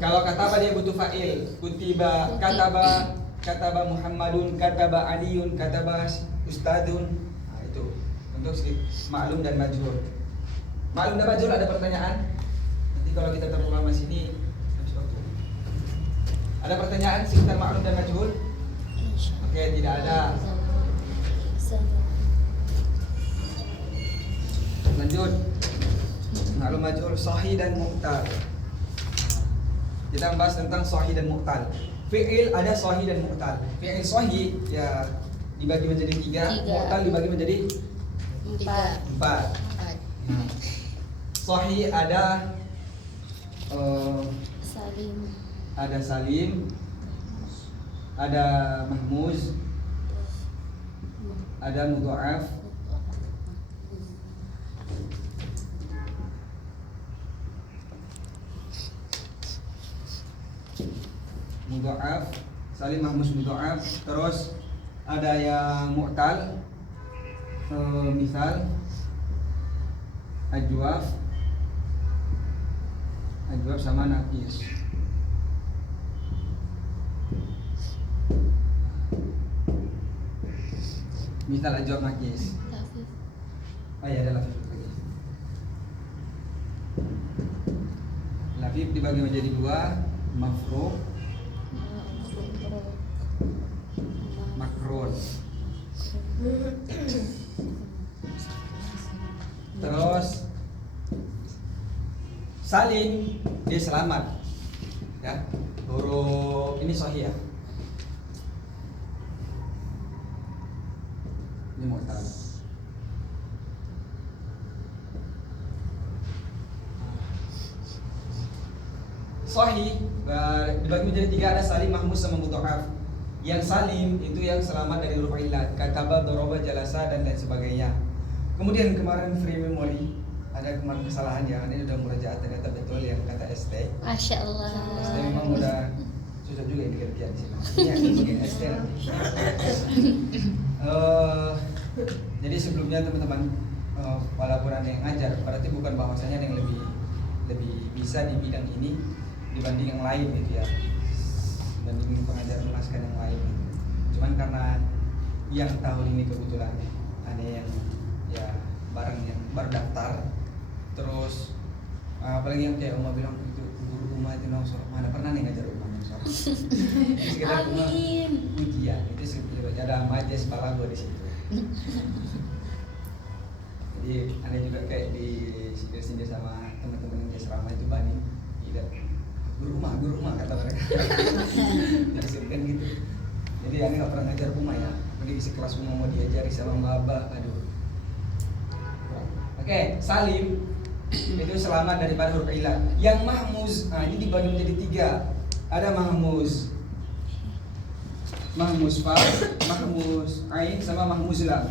Kalau kataba dia butuh fa'il. Kutiba, kataba Muhammadun, kataba Aliun, kataba Ustadun. Nah, itu untuk maklum dan majhul. Maklum dan majhul ada pertanyaan? Nanti kalau kita terlalu lama sini habis waktu. Ada pertanyaan sekitar maklum dan majhul? Oke, tidak ada. Lanjut. Maklum majhul sahih dan mu'tal. Kita bahas tentang sahih dan mu'tal. Fi'il ada sahih dan mu'tal. Fi'il sahih ya dibagi menjadi 3, mu'tal dibagi menjadi 4. Sahih ada salim, ada mahmuz, ada mudha'af, salim, mahmuz, mudha'af. Terus ada yang mu'tal, misal ajwaf sama naqis. Misal ajwaf naqis. Ya ada lafif lagi. Lafif dibagi menjadi 2, mafruq, makrun. Terus salim dia selamat, ya, huruf ini sahih ya. Ini mu'tal. Sahih dibagi menjadi 3, ada salim, mahmuz sama mudha'af. Yang salim itu yang selamat dari huruf illat, kataba, daraba, jalasa dan lain sebagainya. Kemudian kemarin free memory ada kemarin kesalahan ya, ini udah murajaat ternyata betul yang kata ST. Masya Allah. ST memang udah susah juga yang dikerjain di sini. Ini mungkin ST. Jadi sebelumnya teman-teman, walaupun ada yang ngajar, berarti bukan bahwasanya yang lebih bisa di bidang ini dibanding yang lain gitu ya, dibanding pengajar menjelaskan yang lain gitu. Cuman karena yang tahun ini kebetulan ada yang ya bareng yang baru daftar, terus apalagi yang kayak Uma bilang itu guru Uma itu langsung mana pernah nih ngajar Uma langsung. Sekitar Uma ujian itu sebenarnya ada majes balago di situ. Jadi ada juga kayak di sindir sama teman-teman yang di asrama itu Bani, tidak guru rumah kata mereka. Disebutkan gitu. Jadi aneh nggak pernah ngajar Uma ya, pergi di sekelas Uma mau diajari sama Mbak, aduh. Oke, salim itu selamat daripada huruf illat. Yang mahmuz, ini dibagi menjadi 3. Ada mahmuz fa, mahmuz ain sama mahmuz lam.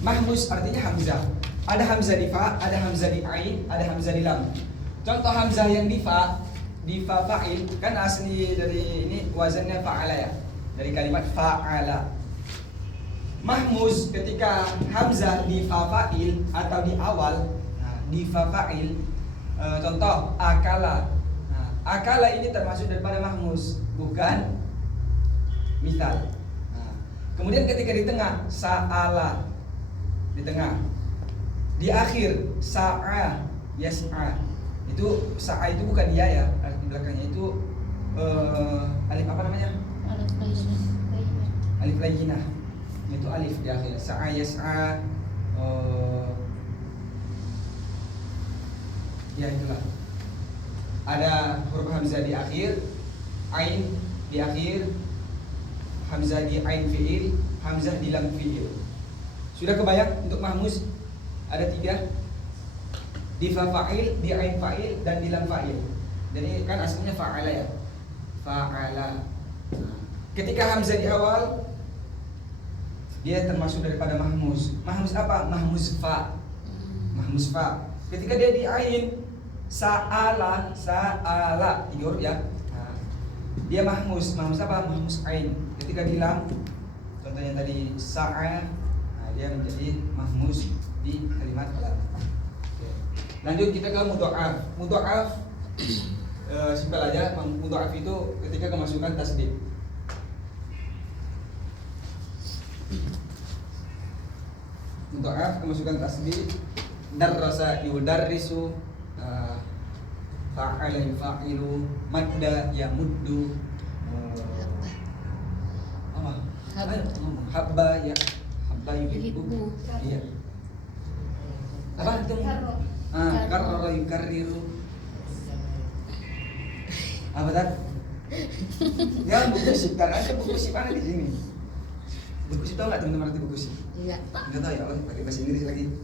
Mahmuz artinya hamzah. Ada hamzah di fa, ada hamzah di ain, ada hamzah di lam. Contoh hamzah yang di fa fa'il kan asli dari ini wazannya fa'ala ya, dari kalimat fa'ala. Mahmuz ketika hamzah di fa fa'il atau di awal, di fa fa'il, contoh akala. Akala ini termasuk daripada mahmuz, bukan misal. Kemudian ketika di tengah sa'ala, di tengah, di akhir sa'a yas'a, itu sa'a itu bukan dia ya, di belakangnya itu alif apa namanya? Alif layyinah. Itu alif di akhir. Sa'a yas'a, ya itulah. Ada huruf hamzah di akhir, ain di akhir, hamzah di ain fi'il, hamzah di lam fi'il. Sudah kebayang untuk mahmuz ada 3, di fa fa'il, di ain fa'il dan di lam fa'il. Jadi kan aslinya fa'ala ya, fa'ala. Ketika hamzah di awal dia termasuk daripada mahmuz. Mahmuz apa? Mahmuz fa. Mahmuz fa. Ketika dia di ain sa'ala, 3 huruf ya. Dia mahmuz. Mahmuz apa? Mahmuz ain. Ketika di lam, contohnya tadi sa'a, dia menjadi mahmuz di kalimat lam. Lanjut kita ke mudha'af. Mudha'af simpel aja, mudha'af itu ketika kemasukan tasdid. Mudha'af kemasukan tasdid, darrasa yudarrisu, fa'ala yufa'ilu, madda yamuddu, habba ya habba yuhibbu. Iya. Apa itu? Karrara yukarriru. Apa tadi? Ya buku sip, kan ada buku sip ada di sini. Buku sip tahu nggak teman-teman arti buku sip? Enggak. Nggak tahu ya, oh, pakai bahasa Inggris lagi.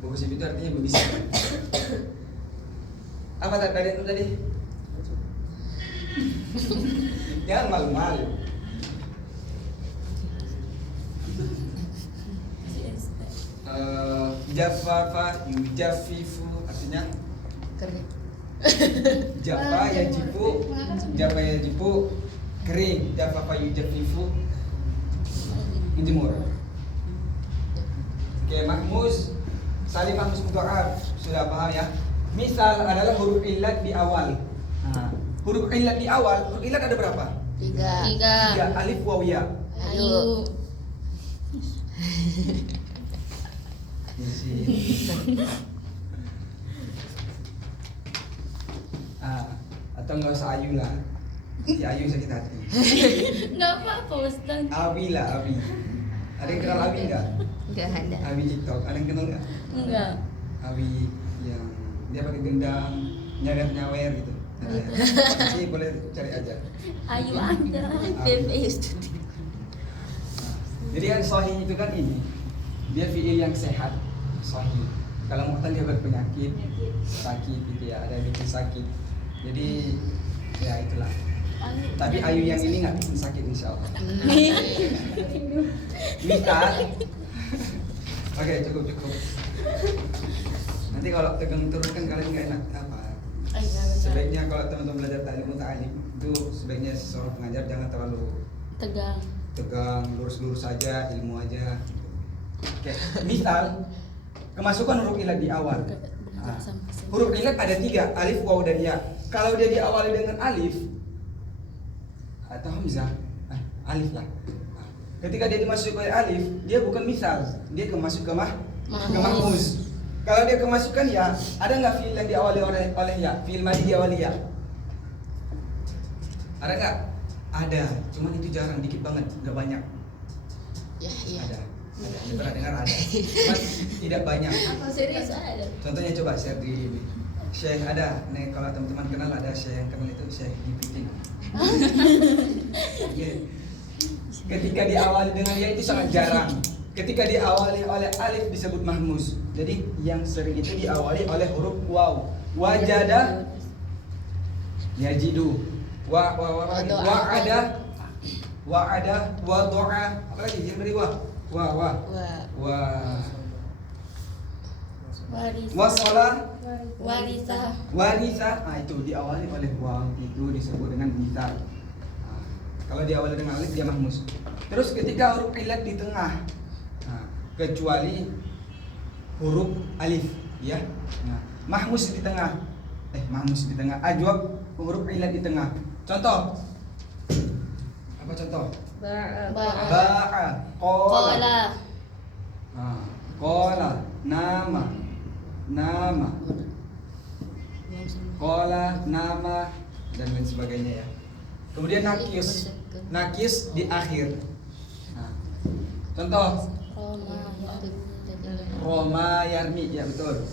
Buku sip itu artinya berbisik. Apa tadi itu tadi? Jangan malu-malu. Jaffafa yujaffifu artinya Kering. Jaffa yajibu kering, jaffafa yujaffifu menjemur. Oke, mahmuz salim mahmuz mudha'af sudah paham ya. Misal adalah huruf illat di awal. Nah, huruf illat di awal, huruf illat ada berapa? 3. 3, alif waw ya. Ayu. Atau nggak usah ayu lah, si ayu sakit hati. Nggak apa-apa Ustaz. Abi lah, Abi. Ada yang kenal Abi nggak? Enggak ada. Abi TikTok, ada yang kenal nggak? Enggak. Abi yang dia pakai gendang, nyawer gitu. Ada ya? Nanti boleh cari aja. Ayu aja. Bebe Ustaz. Jadi kan sahih itu kan ini, dia fiil yang sehat, sahih. Kalau mu'tal dia berpenyakit, sakit gitu ya, ada yang bikin sakit. Jadi ya itulah. Tapi ayu yang ini nggak bikin sakit insya Allah. Misal, oke cukup. Nanti kalau tegang terus kan kalian nggak enak apa. Sebaiknya kalau teman-teman belajar ta'lim muta'alim itu sebaiknya seorang pengajar jangan terlalu tegang, lurus-lurus saja, ilmu aja. Oke, misal kemasukan huruf ilat di awal. Nah, huruf ilat ada 3, alif, waw, dan ya. Kalau dia diawali dengan alif atau hamzah, alif lah. Nah, ketika dia dimasukkan oleh alif, dia bukan misal, dia kemasuk ke mahmuz. Kalau dia kemasukan ya, ada nggak fiil yang diawali oleh ya? Fiil madhi diawali ya? Ada nggak? Ada, cuman itu jarang, dikit banget, nggak banyak. Ya, iya. Ada. Saya pernah dengar ada, cuman tidak banyak. Apa serius ada? Contohnya coba share di Syekh ada, nih kalau teman-teman kenal ada Syekh yang kenal itu Syekh Dipiting. Ketika diawali dengan ya itu sangat jarang. Ketika diawali oleh alif disebut mahmuz. Jadi yang sering itu diawali oleh huruf waw. Wajada, yajidu, wa'ada, wadoa, apa lagi yang dari wa, wasola, warisa, itu diawali oleh waw, itu disebut dengan misal. Kalau diawali dengan alif dia mahmuz. Terus ketika huruf ilat di tengah, kecuali huruf alif, ya, mahmuz di tengah, ajwab huruf ilat di tengah. Contoh, apa contoh? Ba'a, kola, nama, kola, nama, dan lain sebagainya ya. Kemudian nakis di akhir. Contoh, Roma Yarmi, ya betul.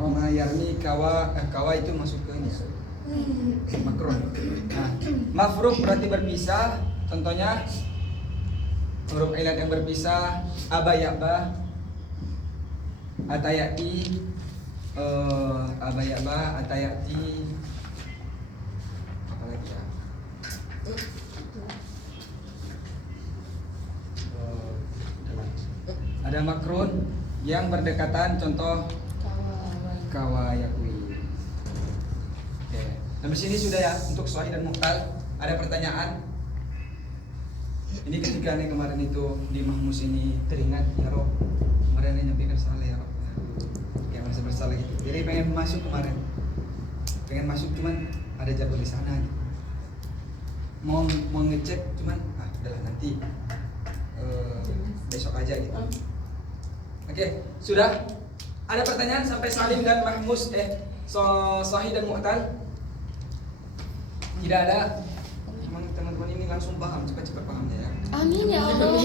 Roma Yarmi kawa itu masuk ke ini. Makron. Mafruq berarti berpisah. Contohnya huruf ilat yang berpisah, abayaba, atayati, abayaba, atayati. Apa lagi ya? Ada makrun yang berdekatan, contoh kawayakwi. Oke. Sampai sini sudah ya untuk sahih dan mu'tal. Ada pertanyaan? Ini ketika nih kemarin itu di mahmuz ini teringat ya Rob. Kemarin ini nyampaikan salah ya Rob. Kayak merasa bersalah gitu. Jadi pengen masuk kemarin. pengen masuk cuman ada jadwal di sana gitu. Mau ngecek cuman udahlah nanti besok aja gitu. Oke, sudah? Ada pertanyaan sampai Salim dan Mahmus Sahih dan Mu'tal? Tidak ada. Emang teman-teman ini langsung paham, cepat-cepat pahamnya ya. Amin ya Allah.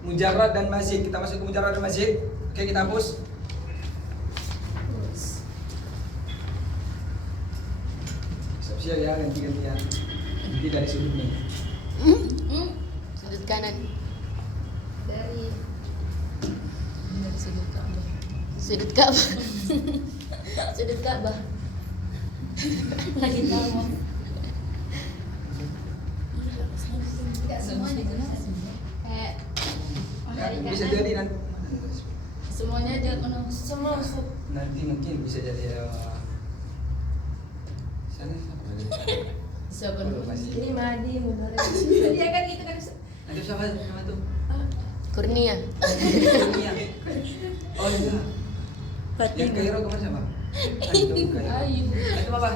Mujarrad dan mazid. Kita masuk ke mujarrad dan mazid. Oke, kita hapus. Siap-siap ya, ganti-gantian. Nanti dari sudut nih. Sudut kanan. Dari Sudut Ka'bah. Sudut Ka'bah. Sudut Ka'bah. lagi tahu. Tidak semuanya kayak Ya, bisa jadi nanti. Semuanya dia kena. semua Nanti mungkin bisa jadi sana Siapa Oh, dulu? masih. ini Madi Mudore. Dia kan gitu kan. Nanti siapa nama tuh? Kurnia. Iya. Oh iya. Yang Kairo kemarin siapa? Ayu. Itu apa?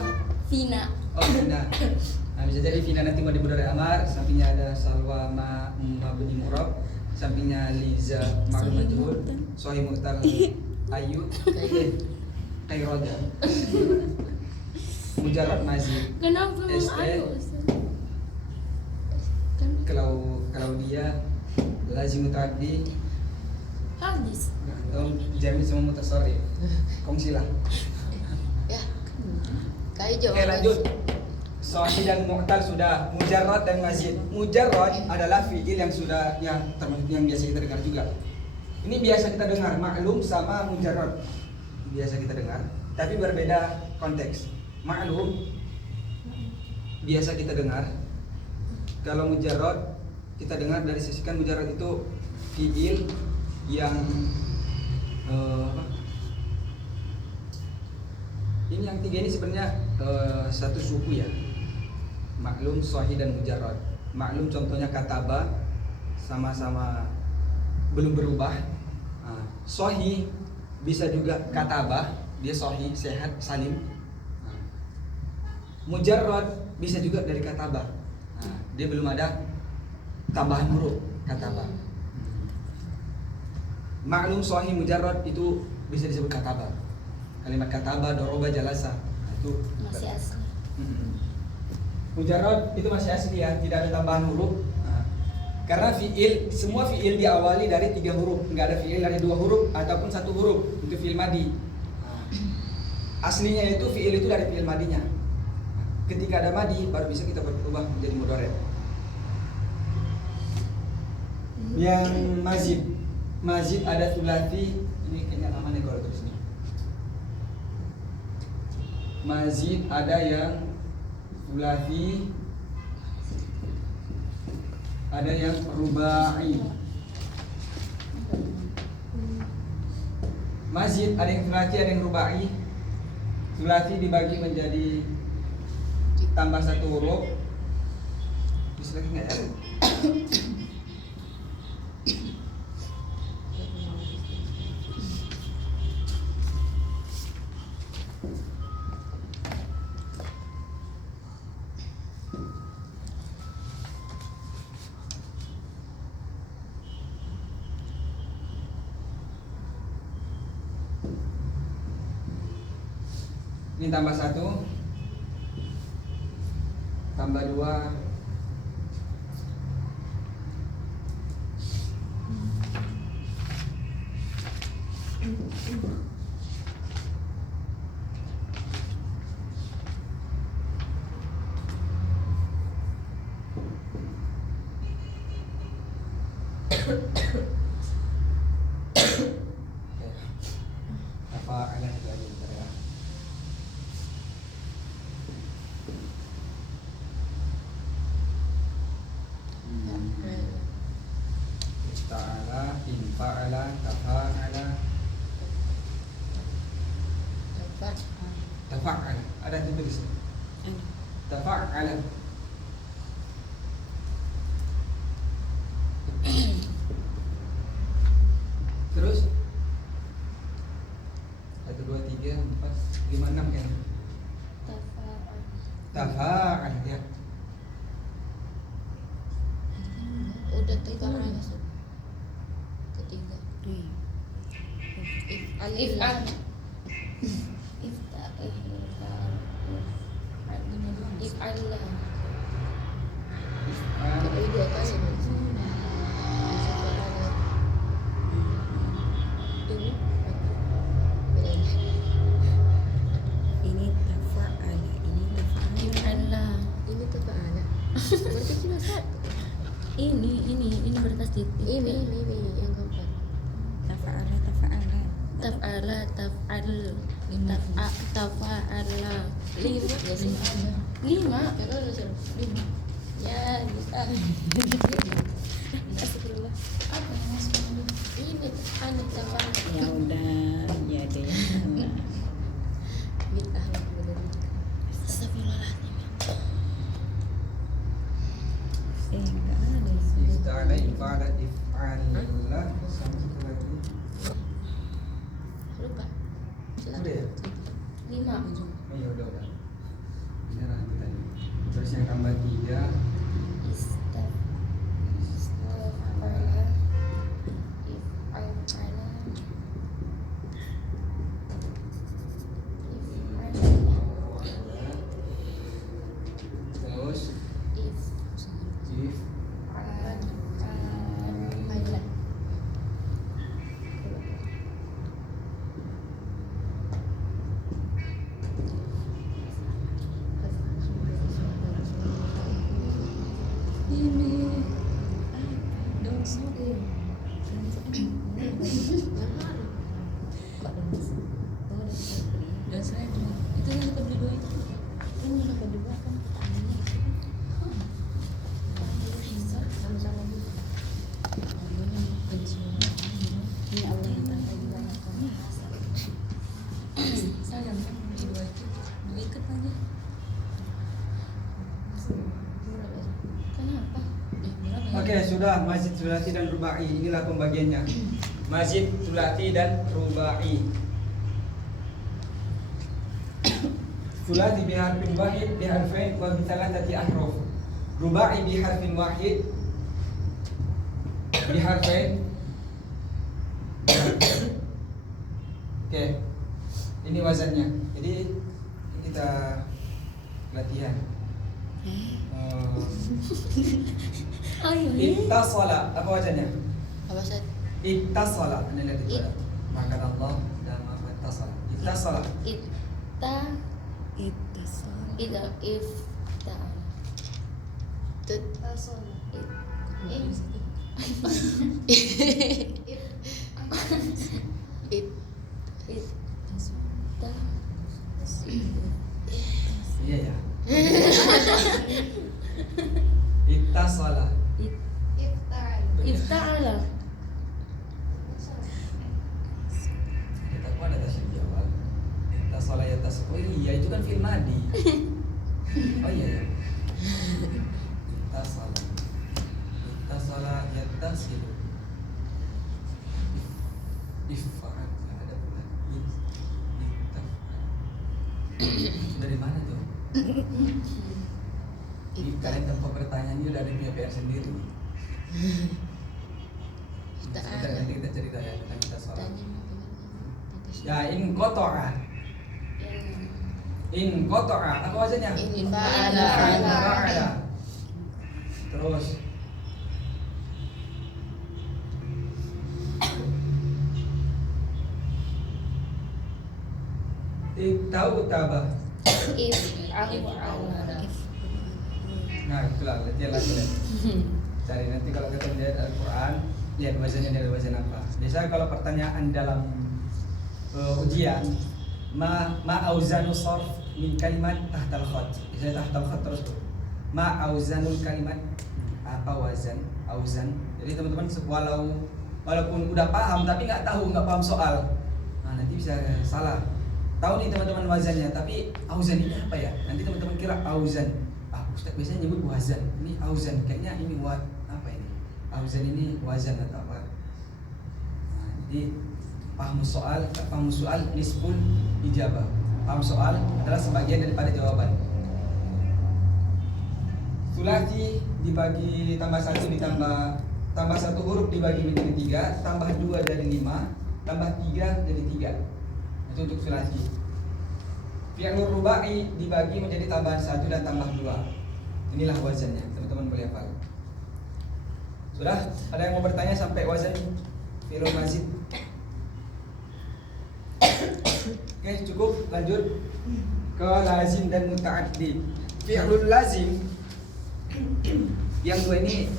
Vina. Oh Vina. Nah, bisa jadi Vina nanti mau Mudore Amar, sampingnya ada Salwa Mabni Murab, sampingnya Liza Ma'lum Majhul, Sahih Mu'tal Ayu, Kairoja. Mujarrad Mazid. Kenapa memang ST. Ayu? Kalau dia lazim muta'addi, Hadis. jami sama mutasarrif. Kongsilah. Ya. Kayak jawab. Oke, lanjut. Sahih dan Mu'tal sudah, mujarrad dan mazid. Mujarrad adalah fi'il yang sudah termasuk yang biasa kita dengar juga. Ini biasa kita dengar, maklum sama mujarrad. Biasa kita dengar, tapi berbeda konteks. Maklum biasa kita dengar. Kalau mujarrad kita dengar dari sisikan mujarrad itu fi'il yang ini yang tiga ini sebenarnya satu suku ya. Maklum, sahih dan mujarrad. Maklum contohnya kataba, sama-sama belum berubah. Sahih bisa juga kataba, dia sahih, sehat, salim. Mujarrad bisa juga dari kataba. Dia belum ada tambahan huruf kataba. Maklum, sahih, mujarrad itu bisa disebut kataba. Kalimat kataba, doroba, jalasa. Itu Masih asli. mujarrad itu masih asli ya, tidak ada tambahan huruf. Karena fiil, semua fiil diawali dari 3 huruf, nggak ada fiil dari 2 huruf ataupun 1 huruf. Itu fiil madi. Aslinya itu fiil itu dari fiil madinya. Ketika ada madi baru bisa kita berubah menjadi mudhari'. Yang mazid, mazid ada sulasi. Ini kayaknya lama nih kalau terus nih. Mazid ada yang sulasi, ada yang rubai. Mazid ada yang sulasi, ada yang rubai. Sulasi dibagi menjadi tambah 1 huruf. Bisa lagi nggak ya? Ini tambah 1, tambah 2, apa ada lagi bentar ya. Ta'ala, infa'ala, tafa'ala, tafa'ala. Ada itu tulis. Tafa'ala. Terus 56 kan? Tafa'al. Tafa'al ya. Udah tekan ketiga. If'al. If'al. Tapi dua kali. Ini Ini tafa'ala, ini tafa'ala. If'ala. ini tafa'ala. Berarti cuma satu. Ini bertasdid. Ini yang keempat. Tafa'ala, tafa'ala. Taf'ala, taf'al. Tafa'ala. Lima. Ya sih. 5. Kalau lu suruh 5. Ya, bisa. Astagfirullah. Apa yang masuk dulu? Ini tafa'ala. Ya udah, ya deh. Bid'ah lah bener. Astagfirullahaladzim. Enggak ada. Ifta'ala, ifa'ala, if'ala. Sama satu lagi. Lupa. Udah ya? 5. Oh iya udah. Ini rantai tadi. Terus yang tambah 3. Istafa'ala. If'ala. Terus if Dan saya dulu. Itu yang kita beli 2 itu. Ini yang kedua kan pertanyaannya sama-sama gitu. Ini Allah yang tahu gimana kamu. Sayang kan beli 2 itu. 2 ikat aja. Kenapa? Berapa ya? Oke, sudah mazid sulati dan rubai. Inilah pembagiannya. Mazid sulati dan rubai. Sulati biharfin wahid biharfain wa bi thalathati ahruf. Rubai biharfin wahid biharfain. Oke. Ini wazannya. Jadi kita latihan. Oh iya. Ittasala, apa wajahnya? Apa Ustaz? Ittasala, anda lihat itu ada. Makan Allah dan makan ittasala. Ittasala. Ittasal. Tut. It. Iya ya. Ittasala. Ifta'ala. Kita pun ada tasydid di awal. Ittasala ya tas. Oh iya, itu kan film madi. Oh iya ya. Ittasala. Ittasala ya tasilu. Ifa'al ada pula. Ittafa'al. Dari mana tuh? Ini kalian tanpa pertanyaannya udah ada punya PR sendiri. Sebentar, nanti kita cerita ya tentang kita sholat. Ya, in koto'a. In koto'a. Apa wajahnya? In fa'ala. In fa'ala. Terus Iktau tabah. If'ala. Nah itulah, latihan lagi deh. Cari nanti kalau kita lihat Al-Quran, lihat wazannya dari wazan apa. Biasanya kalau pertanyaan dalam ujian, ma auzanu sarf min kalimat tahtal khat. Biasanya tahtal khat terus tuh. Ma auzanul kalimat, apa wazan, auzan. Jadi teman-teman walaupun udah paham tapi nggak paham soal, nah nanti bisa salah. Tahu nih teman-teman wazannya, tapi auzan ini apa ya? Nanti teman-teman kira auzan. Ustaz biasanya nyebut wazan. Ini auzan, kayaknya ini apa ini? Auzan ini wazan atau apa? Nah, jadi paham soal nisbul ijabah. paham soal adalah sebagian daripada jawaban. Sulasi dibagi tambah 1 ditambah tambah 1 huruf dibagi menjadi 3, tambah 2 dari 5, tambah 3 jadi 3. Itu untuk sulasi. Fi'lur rubai dibagi menjadi tambahan 1 dan tambah 2. Inilah wazannya, teman-teman boleh hafal. Sudah? Ada yang mau bertanya sampai wazan fi'lul mazid? Oke, cukup. Lanjut ke lazim dan muta'addi. Fi'lul lazim yang dua ini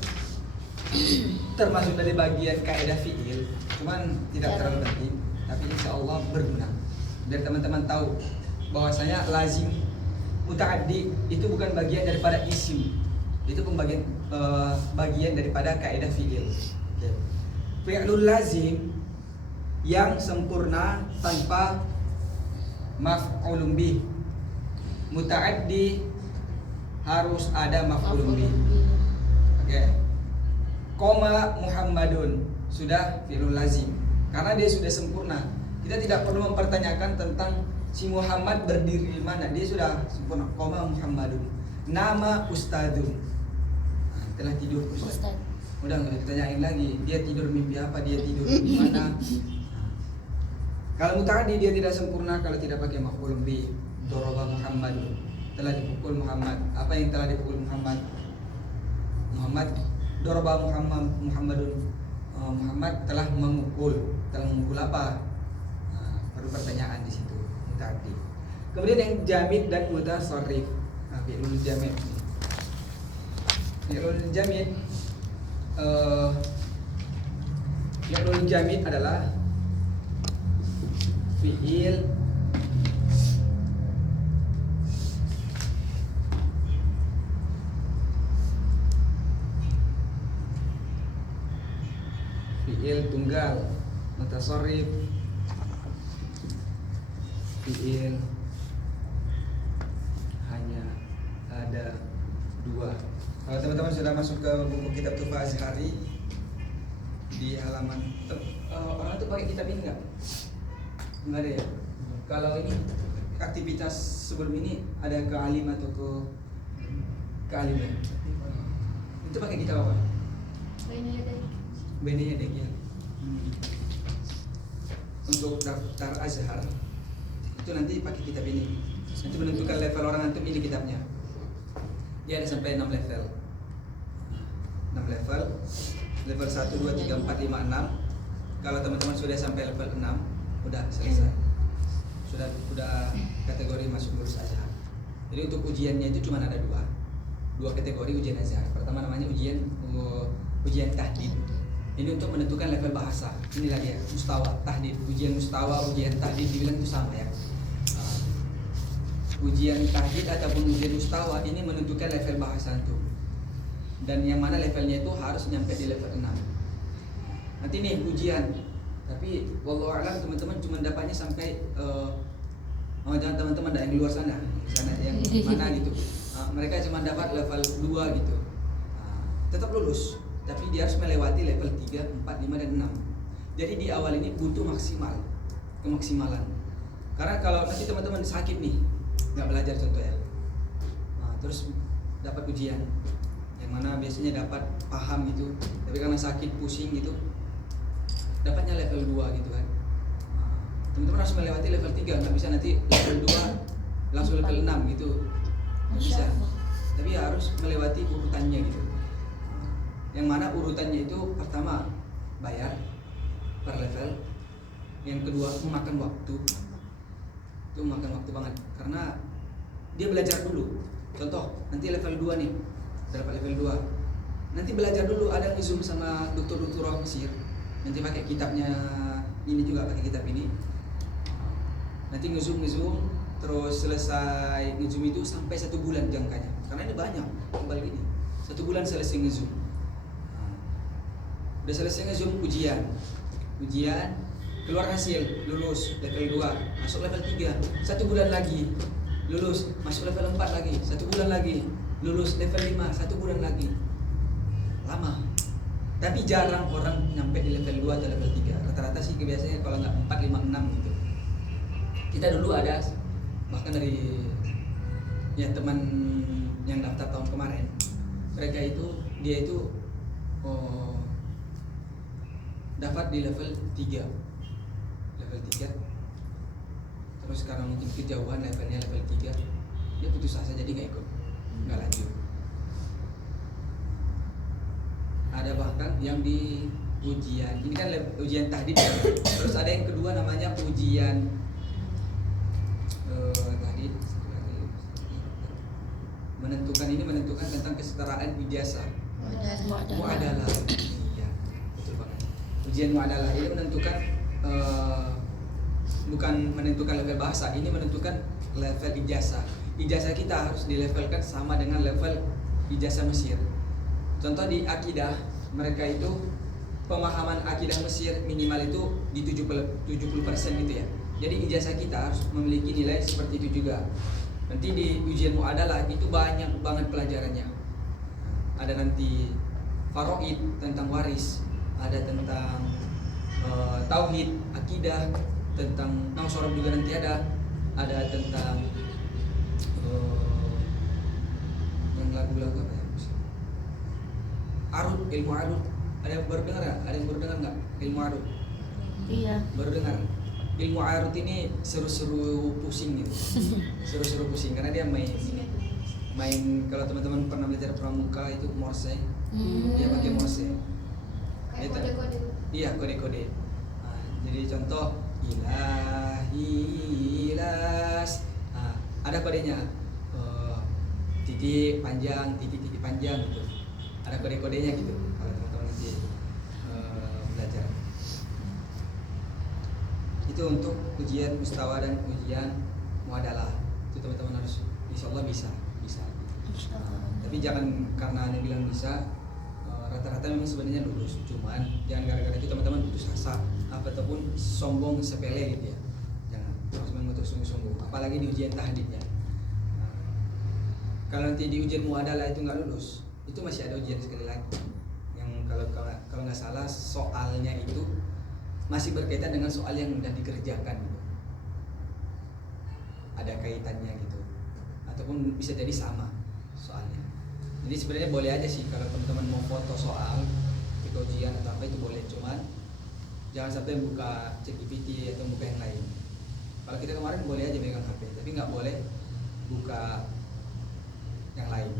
termasuk dari bagian kaidah fi'il, cuman tidak terlalu penting, tapi insya Allah berguna biar teman-teman tahu bahwasanya lazim muta'addi itu bukan bagian daripada isim, itu pembagian bagian daripada kaidah fi'il. Okay. Fi'lul lazim yang sempurna tanpa maf'ulun bih. Muta'addi harus ada maf'ulun bih. Oke. Koma Muhammadun sudah fi'lul lazim karena dia sudah sempurna. Kita tidak perlu mempertanyakan tentang si Muhammad berdiri di mana, dia sudah sempurna. Koma Muhammadun. Nama Ustadzun. Nah, telah tidur Ustaz. Udah nggak ditanyain lagi, dia tidur mimpi apa, dia tidur di mana. Kalau muta'addi dia tidak sempurna kalau tidak pakai maf'ul bih. Daraba Muhammadun, telah dipukul Muhammad. Apa yang telah dipukul Muhammad? Daraba Muhammadun. Muhammad telah memukul. Telah memukul apa? Nah, perlu pertanyaan di situ. Muta'addi. Kemudian yang jamid dan mutasarrif. Nah, fi'lul jamid. Fi'lul jamid fi'lul jamid adalah fi'il tunggal, mutasarrif, fi'il hanya ada 2. Kalau teman-teman sudah masuk ke buku kitab Tuhfah Azhari di halaman orang itu pakai kitab ini nggak ada ya? Kalau ini aktivitas sebelum ini ada ke alim atau ke aliman itu pakai kitab apa? Bedanya deh ya. Untuk daftar Azhar itu nanti pakai kitab ini. Nanti menentukan level orang antum ini kitabnya. Dia ada sampai 6 level. 6 level. Level 1, 2, 3, 4, 5, 6. Kalau teman-teman sudah sampai level 6, udah selesai. Sudah kategori masuk lulus Azhar. Jadi untuk ujiannya itu cuma ada 2 kategori ujian Azhar. Pertama namanya ujian tahdid. Ini untuk menentukan level bahasa. Inilah dia, mustawa, tahdid. Ujian mustawa, ujian tahdid dibilang itu sama ya. Ujian tahdid ataupun ujian mustawa ini menentukan level bahasa itu. Dan yang mana levelnya itu harus nyampe di level 6. Nanti nih ujian. Tapi wallahu a'lam teman-teman cuma dapatnya sampai jangan teman-teman ada yang di luar sana yang mana gitu. Mereka cuma dapat level 2 gitu. Tetap lulus, tapi dia harus melewati level 3, 4, 5 dan 6. Jadi di awal ini butuh kemaksimalan. Karena kalau nanti teman-teman sakit nih, nggak belajar contoh ya. Terus dapat ujian yang mana biasanya dapat paham gitu, tapi karena sakit pusing gitu, dapatnya level 2 gitu kan. Teman-teman harus melewati level 3, nggak bisa nanti level 2 langsung level 6 gitu, nggak bisa. Tapi harus melewati urutannya gitu. Yang mana urutannya itu pertama bayar per level, yang kedua memakan waktu. Itu makan waktu banget karena dia belajar dulu. Contoh nanti level 2 nih, dapat level 2. Nanti belajar dulu, ada nge-zoom sama dokter-dokter orang Mesir. Nanti pakai kitabnya ini juga, pakai kitab ini. Nanti nge-zoom terus selesai nge-zoom itu sampai 1 bulan jangkanya. Karena ini banyak, kembali ini. 1 bulan selesai nge-zoom. Udah selesai nge-zoom ujian, keluar hasil, lulus level 2, masuk level 3, 1 bulan lagi, lulus, masuk level 4 lagi, 1 bulan lagi, lulus level 5, 1 bulan lagi. Lama. Tapi jarang orang nyampe di level 2 atau level 3. Rata-rata sih kebiasaannya kalau nggak 4, 5, 6 gitu. Kita dulu ada bahkan dari ya teman yang daftar tahun kemarin, mereka itu dia itu dapat di level 3 terus karena mungkin kejauhan levelnya level 3 dia putus asa jadi nggak ikut, nggak lanjut. Ada bahkan yang di ujian, ini kan ujian tahdid ya. Terus ada yang kedua namanya ujian tahdid menentukan tentang kesetaraan ijazah muadalah. Iya, betul banget. Ujian muadalah ini menentukan bukan menentukan level bahasa, ini menentukan level ijazah. Ijazah kita harus dilevelkan sama dengan level ijazah Mesir. Contoh di akidah, mereka itu pemahaman akidah Mesir minimal itu di 70% gitu ya. Jadi ijazah kita harus memiliki nilai seperti itu juga. Nanti di ujian muadalah itu banyak banget pelajarannya. Ada nanti faraid tentang waris, ada tentang tauhid, akidah, tentang nausorob juga nanti ada tentang yang lagu-lagu apa ya? Arud, ilmu arud. Ada yang baru dengar nggak? Ada yang baru dengar nggak ilmu arud? Iya. Baru dengar. Ilmu arud ini seru-seru pusing gitu. Seru-seru pusing karena dia main kalau teman-teman pernah belajar pramuka itu Morse. Dia pakai Morse. Kayak kode-kode. Iya, kode-kode. Nah, jadi contoh ilas. Nah, ada kodenya. Titik panjang gitu. Ada kode-kodenya gitu. Kalau teman-teman nanti belajar. Itu untuk ujian mustawa dan ujian muadalah. Itu teman-teman harus insyaallah bisa. Tapi jangan karena Anda bilang bisa, rata-rata memang sebenarnya lulus. Cuman jangan gara-gara itu teman-teman putus asa ataupun sombong sepele gitu ya. Jangan, harus mengutuk sungguh-sungguh. Apalagi di ujian tahdidnya. Kalau nanti di ujian muadalah itu nggak lulus, itu masih ada ujian sekali lagi. Yang kalau nggak salah soalnya itu masih berkaitan dengan soal yang sudah dikerjakan gitu. Ada kaitannya gitu. Ataupun bisa jadi sama soalnya. Jadi sebenarnya boleh aja sih kalau teman-teman mau foto soal ketika ujian atau apa itu boleh, cuman jangan sampai buka ChatGPT atau buka yang lain. Kalau kita kemarin boleh aja megang HP, tapi nggak boleh buka yang lain.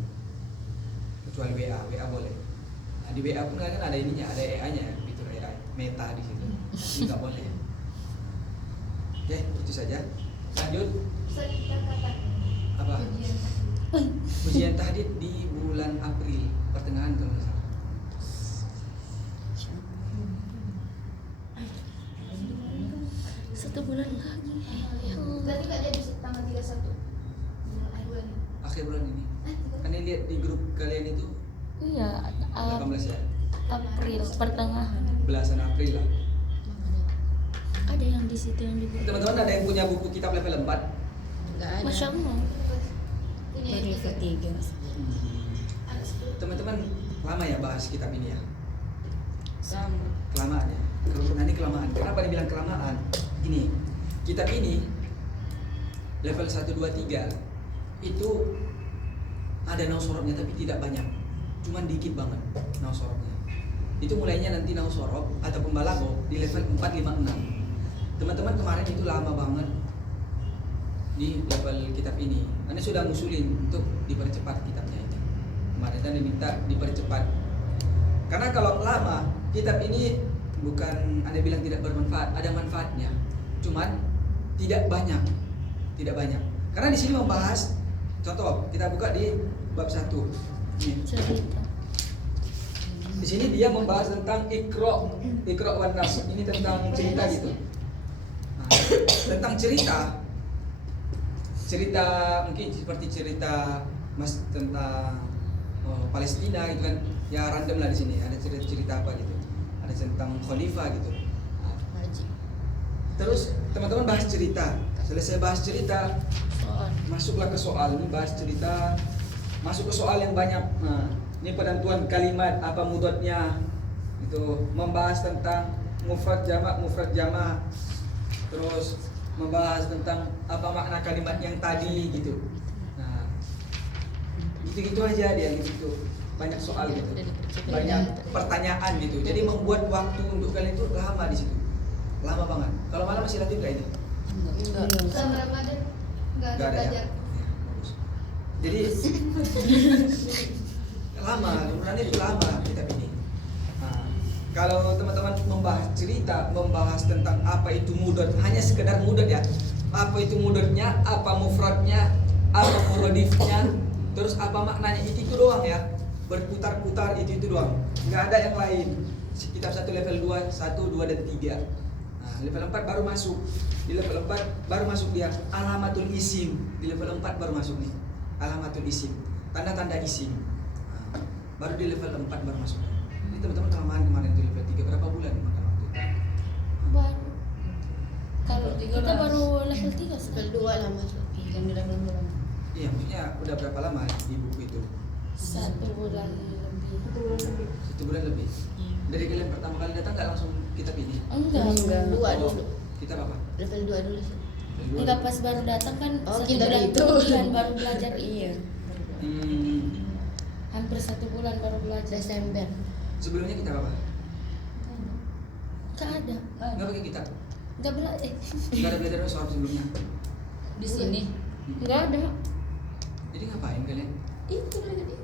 Kecuali WA boleh. Nah, di WA pun kan ada ininya, ada AI-nya, fitur AI, meta di situ. Ini nggak boleh. Oke, itu saja. Lanjut. Apa? Ujian tahdid di bulan April pertengahan kalau nggak salah. Satu bulan lagi. Berarti nggak jadi tanggal 31 bulan ini. Akhir bulan ini. Kan ini lihat di grup kalian itu Iya. 18 ya. April pertengahan. Belasan April lah. Ada yang di situ yang juga. Teman-teman ada yang punya buku kitab level 4? Enggak ada. Masya Allah. Punya Baru itu. ketiga. Ada 10. Teman-teman lama ya bahas kitab ini ya? Sama. Kelamaan ya. Nanti kelamaan. Kenapa dibilang kelamaan? Gini, kitab ini level 1, 2, 3 itu ada nausorobnya tapi tidak banyak. Cuman dikit banget nausorobnya. Itu mulainya nanti nausorob atau pembalago di level 4, 5, 6. Teman-teman kemarin itu lama banget di level kitab ini. Anda sudah ngusulin untuk dipercepat kitabnya ini. Kemarin Anda diminta dipercepat. Karena kalau lama, kitab ini bukan Anda bilang tidak bermanfaat, ada manfaatnya. Cuman tidak banyak. Tidak banyak. Karena di sini membahas, contoh kita buka di bab 1. Nih. Cerita. Di sini dia membahas tentang Iqra wan Nas. Ini tentang cerita gitu. Nah, tentang cerita mungkin seperti cerita Mas tentang Palestina gitu kan. Ya random lah di sini. Ada cerita apa gitu. Ada tentang khalifah gitu. Nah, Haji. terus teman-teman bahas cerita. Selesai bahas cerita, Soal. masuklah ke soal. Ini bahas cerita, masuk ke soal yang banyak. Nah, ini penentuan kalimat apa mudhotnya. Itu membahas tentang mufrad jamak, terus membahas tentang apa makna kalimat yang tadi gitu. Nah, gitu-gitu aja dia gitu. Banyak soal gitu, banyak pertanyaan gitu. Jadi membuat waktu untuk kalian itu lama di situ, lama banget. Kalau malam masih lanjut nggak ini? Enggak. Selama Ramadan nggak ada Nggak ada ya? belajar. Ya, bagus. Jadi lama, Quran itu lama kitab ini. Nah, kalau teman-teman membahas cerita, membahas tentang apa itu mudad, hanya sekedar mudad ya. Apa itu mudadnya, apa mufradnya, apa muradifnya, terus apa maknanya, itu doang ya. Berputar-putar itu doang. Nggak ada yang lain. Kitab 1 level 2, 1, 2 dan 3. Nah, level 4 baru masuk. Di level 4 baru masuk dia alamatul isim. Di level 4 baru masuk nih. Alamatul isim. Tanda-tanda isim. Nah, baru di level 4 baru masuk. Ini teman-teman kelamaan kemarin di level 3 berapa bulan makan waktu itu? Baru. Kalau Level kita tiga baru level 3 Level sekarang. 2 lah masuk. Yang di level 2. Iya, maksudnya udah berapa lama di buku itu? 1 bulan lebih. 1 bulan lebih. Dari kalian pertama kali datang nggak langsung kitab ini? Enggak. 2 Oh, dulu. kitab apa? Level 2 dulu. Level dua. Enggak, pas baru datang kan Oh, 1 kita bulan itu. kemudian baru belajar. Iya. Hmm. Hampir 1 bulan baru belajar. Desember. Sebelumnya kitab apa? Enggak ada. Nggak pakai kitab? Enggak belajar. Nggak ada belajar soal sebelumnya? Di sini. Enggak ada. Jadi ngapain kalian? Itu belajar itu.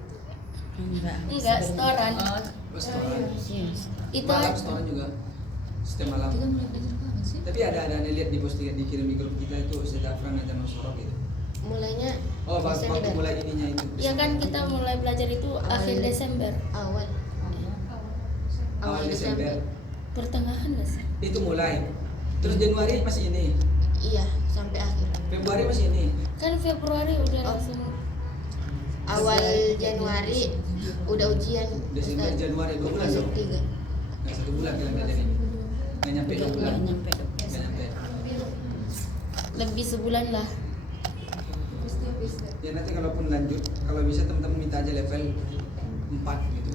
Enggak. Setoran. Oh, setoran. Yes. Itu Malam aja. setoran juga. Setiap malam. Kita mulai belajar kapan sih? Tapi ada lihat di postingan dikirim di grup kita itu Ustaz Afran dan Sorok gitu. Mulainya Oh, waktu Desember. mulai ininya itu. Ya kan kita mulai belajar itu akhir Desember. Awal. Awal Desember. Pertengahan nggak sih? Itu mulai. Terus Januari masih ini. Iya, sampai akhir. Februari masih ini. Kan Februari udah Oh. langsung. Awal Januari udah ujian. Desember, Ustaz. Januari 2 bulan Masuk dong. 3. Nggak 1 bulan kalian belajar ini. Nggak nyampe 2 bulan. Nggak nyampe. Nggak nyampe. Lebih sebulan lah. Ya nanti kalaupun lanjut, kalau bisa teman-teman minta aja level 4 gitu.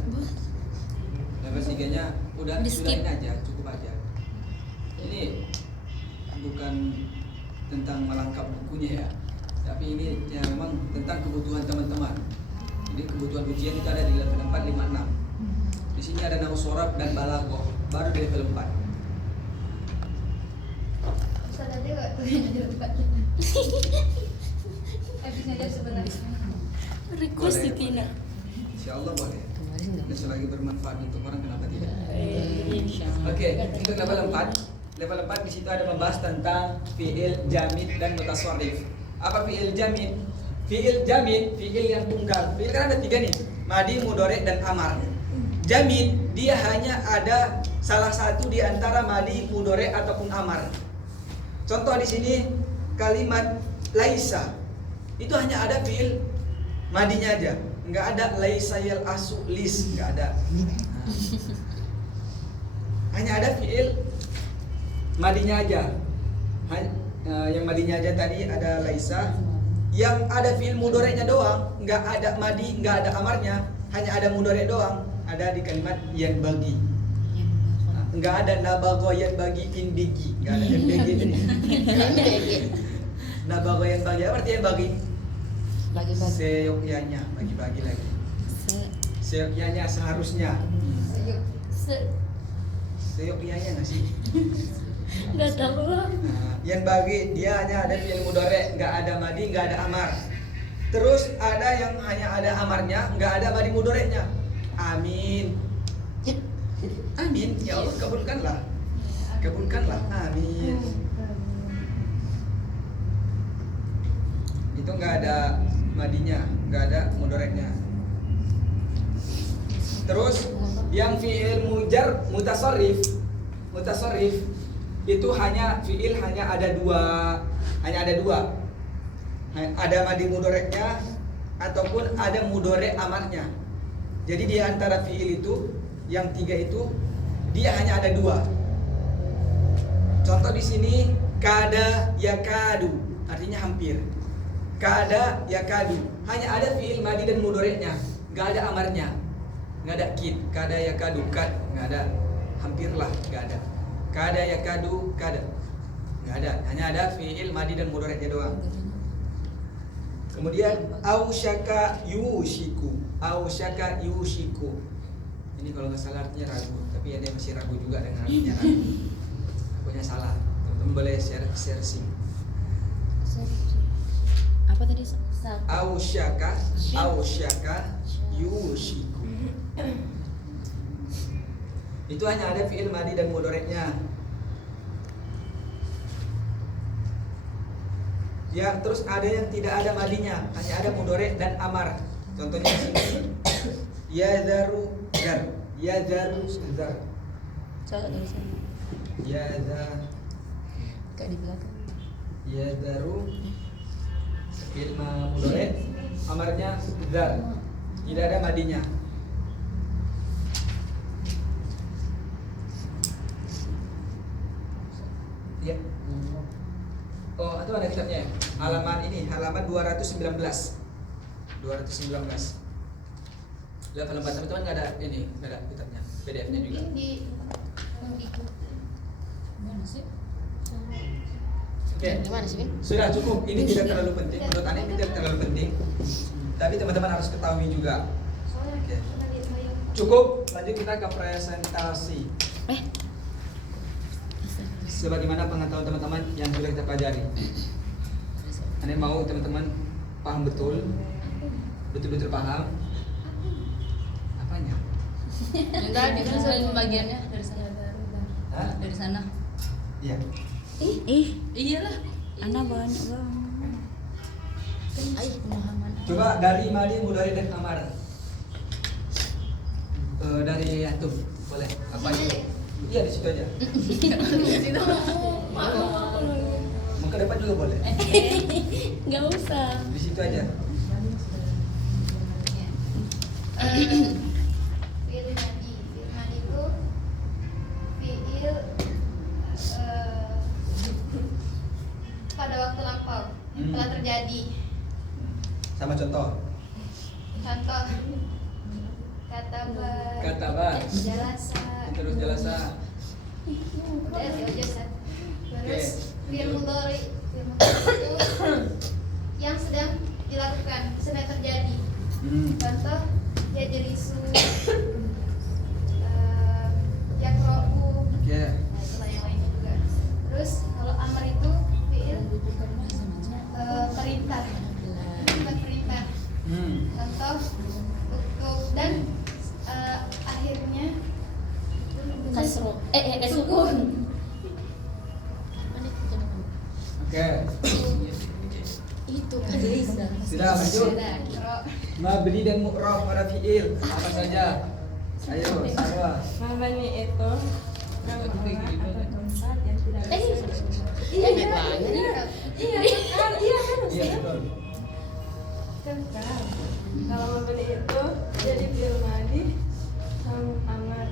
Level 3-nya udah Di sudah skip. ini aja, cukup aja. Ini bukan tentang melengkap bukunya ya, tapi ini ya memang tentang kebutuhan teman-teman. Jadi kebutuhan ujian itu ada di level 4, 5, 6. Di sini ada nahwu sorab dan balaghah, baru di level 4. Ustaz aja nggak tuh yang ngajar tempatnya. Habis ngajar sebenarnya. Request Boleh, di Tina. Insyaallah boleh. Kemarin enggak. Dan selagi bermanfaat untuk orang, kenapa tidak? Insya Allah. Oke, untuk level 4. Level 4 di situ ada membahas tentang fiil jamid dan mutasarrif. Apa fiil jamid? Fiil jamid, fiil yang tunggal. Fiil kan ada 3 nih, madi, mudhari dan amar. Jamid dia hanya ada salah satu di antara madi, mudhari ataupun amar. Contoh di sini kalimat laisa. Itu hanya ada fiil madinya aja. Enggak ada laisa yal asu lis, enggak ada. Hanya ada fiil madinya aja. Yang madinya aja tadi ada laisa. Yang ada fiil mudhari'nya doang, nggak ada madi, nggak ada amarnya, hanya ada mudhari' doang. Ada di kalimat yan bagi. Nggak ada nabagha yan bagi indigi, nggak ada yan bagi ini. Nabagha yan bagi, apa artinya yan bagi? Bagi-bagi. Seyogyanya, bagi-bagi lagi. Seyogyanya seharusnya. Seyogyanya nggak sih? Nggak tahu lah. Nah, yang bagi dia hanya ada fi'il mudhari', nggak ada madi, nggak ada amar. Terus ada yang hanya ada amarnya, nggak ada madi mudhari'nya. Amin. Amin. Ya Allah, kabulkanlah. Kabulkanlah. Amin. Itu nggak ada madinya, nggak ada mudhari'nya. Terus yang fi'il mujar mutasarrif itu hanya fiil hanya ada dua, ada madi mudhari'nya ataupun ada mudhari' amarnya. Jadi di antara fiil itu yang 3 itu dia hanya ada 2. Contoh di sini kada yakadu, artinya hampir. Kada yakadu hanya ada fiil madi dan mudhari'nya, nggak ada amarnya, nggak ada kid. Kada yakadu kad, nggak ada. Hampirlah, nggak ada. Kada yakadu kada. Nggak ada, hanya ada fi'il madi dan mudhari'nya doang. Kemudian ausyaka yushiku. Ausyaka yushiku. Ini kalau nggak salah artinya ragu, tapi ada yang masih ragu juga dengan artinya ragu. Pokoknya salah. Teman-teman boleh share sing. Apa tadi? Ausyaka yushiku. Itu hanya ada fi'il madi dan mudhari'nya. Ya, terus ada yang tidak ada madinya, hanya ada mudhari' dan amar. Contohnya di sini yadharu dar, yadharu dar. Coba tulisan. Kayak di belakang. Yadharu fi'il mudhari', amarnya dar. Tidak ada madinya. Ya. Oh, itu ada kitabnya ya? Halaman ini, halaman 219. 219. Lihat halaman teman-teman nggak ada ini, nggak ada kitabnya, PDF-nya juga. Mungkin di Mana sih? Oke. Gimana sih, Bin? Sudah cukup. Ini tidak terlalu penting. Menurut Anda ini tidak terlalu penting. Tapi teman-teman harus ketahui juga. soalnya Oke. pernah lihat bayang. Cukup. Lanjut kita ke presentasi. Sebagaimana pengetahuan teman-teman yang sudah kita pelajari. Anda mau teman-teman paham betul-betul paham. Apanya? Yang tadi kan saya pembagiannya dari sana. Hah? Dari sana. Iya. Iyalah. Anak banyak banget. Ayo pemahaman. Coba dari madi, mudhari dan amar. Dari antum boleh. Apa itu? Iya, di situ aja. Mau ke depan juga boleh. Enggak usah. Di situ aja. Fi'il madi. Fi'il madi itu fi'il pada waktu lampau telah terjadi. Sama contoh. Contoh kata jalasa. Terus jalasa. Udah sih aja Sat. Terus Oke. fi'il mudhari. Fi'il mudhari itu yang sedang dilakukan, sedang terjadi. Contoh yajlisu, yaqra'u. Oke. Nah, itulah yang lainnya juga. Terus kalau amar itu fi'il perintah. Ini bukan perintah. Contoh untuk dan akhirnya Kasro. Sukun. Mana itu jenengan? Oke. Itu kan Lisa. Sudah lanjut. Iqra. Mabni dan mu'rab pada fi'il apa saja? Ayo, semua. Mabani itu nama orang atau tempat yang tidak Enak banget. iya kan Iya, harusnya betul. kan kalau mabani itu jadi fi'il madi sama amar,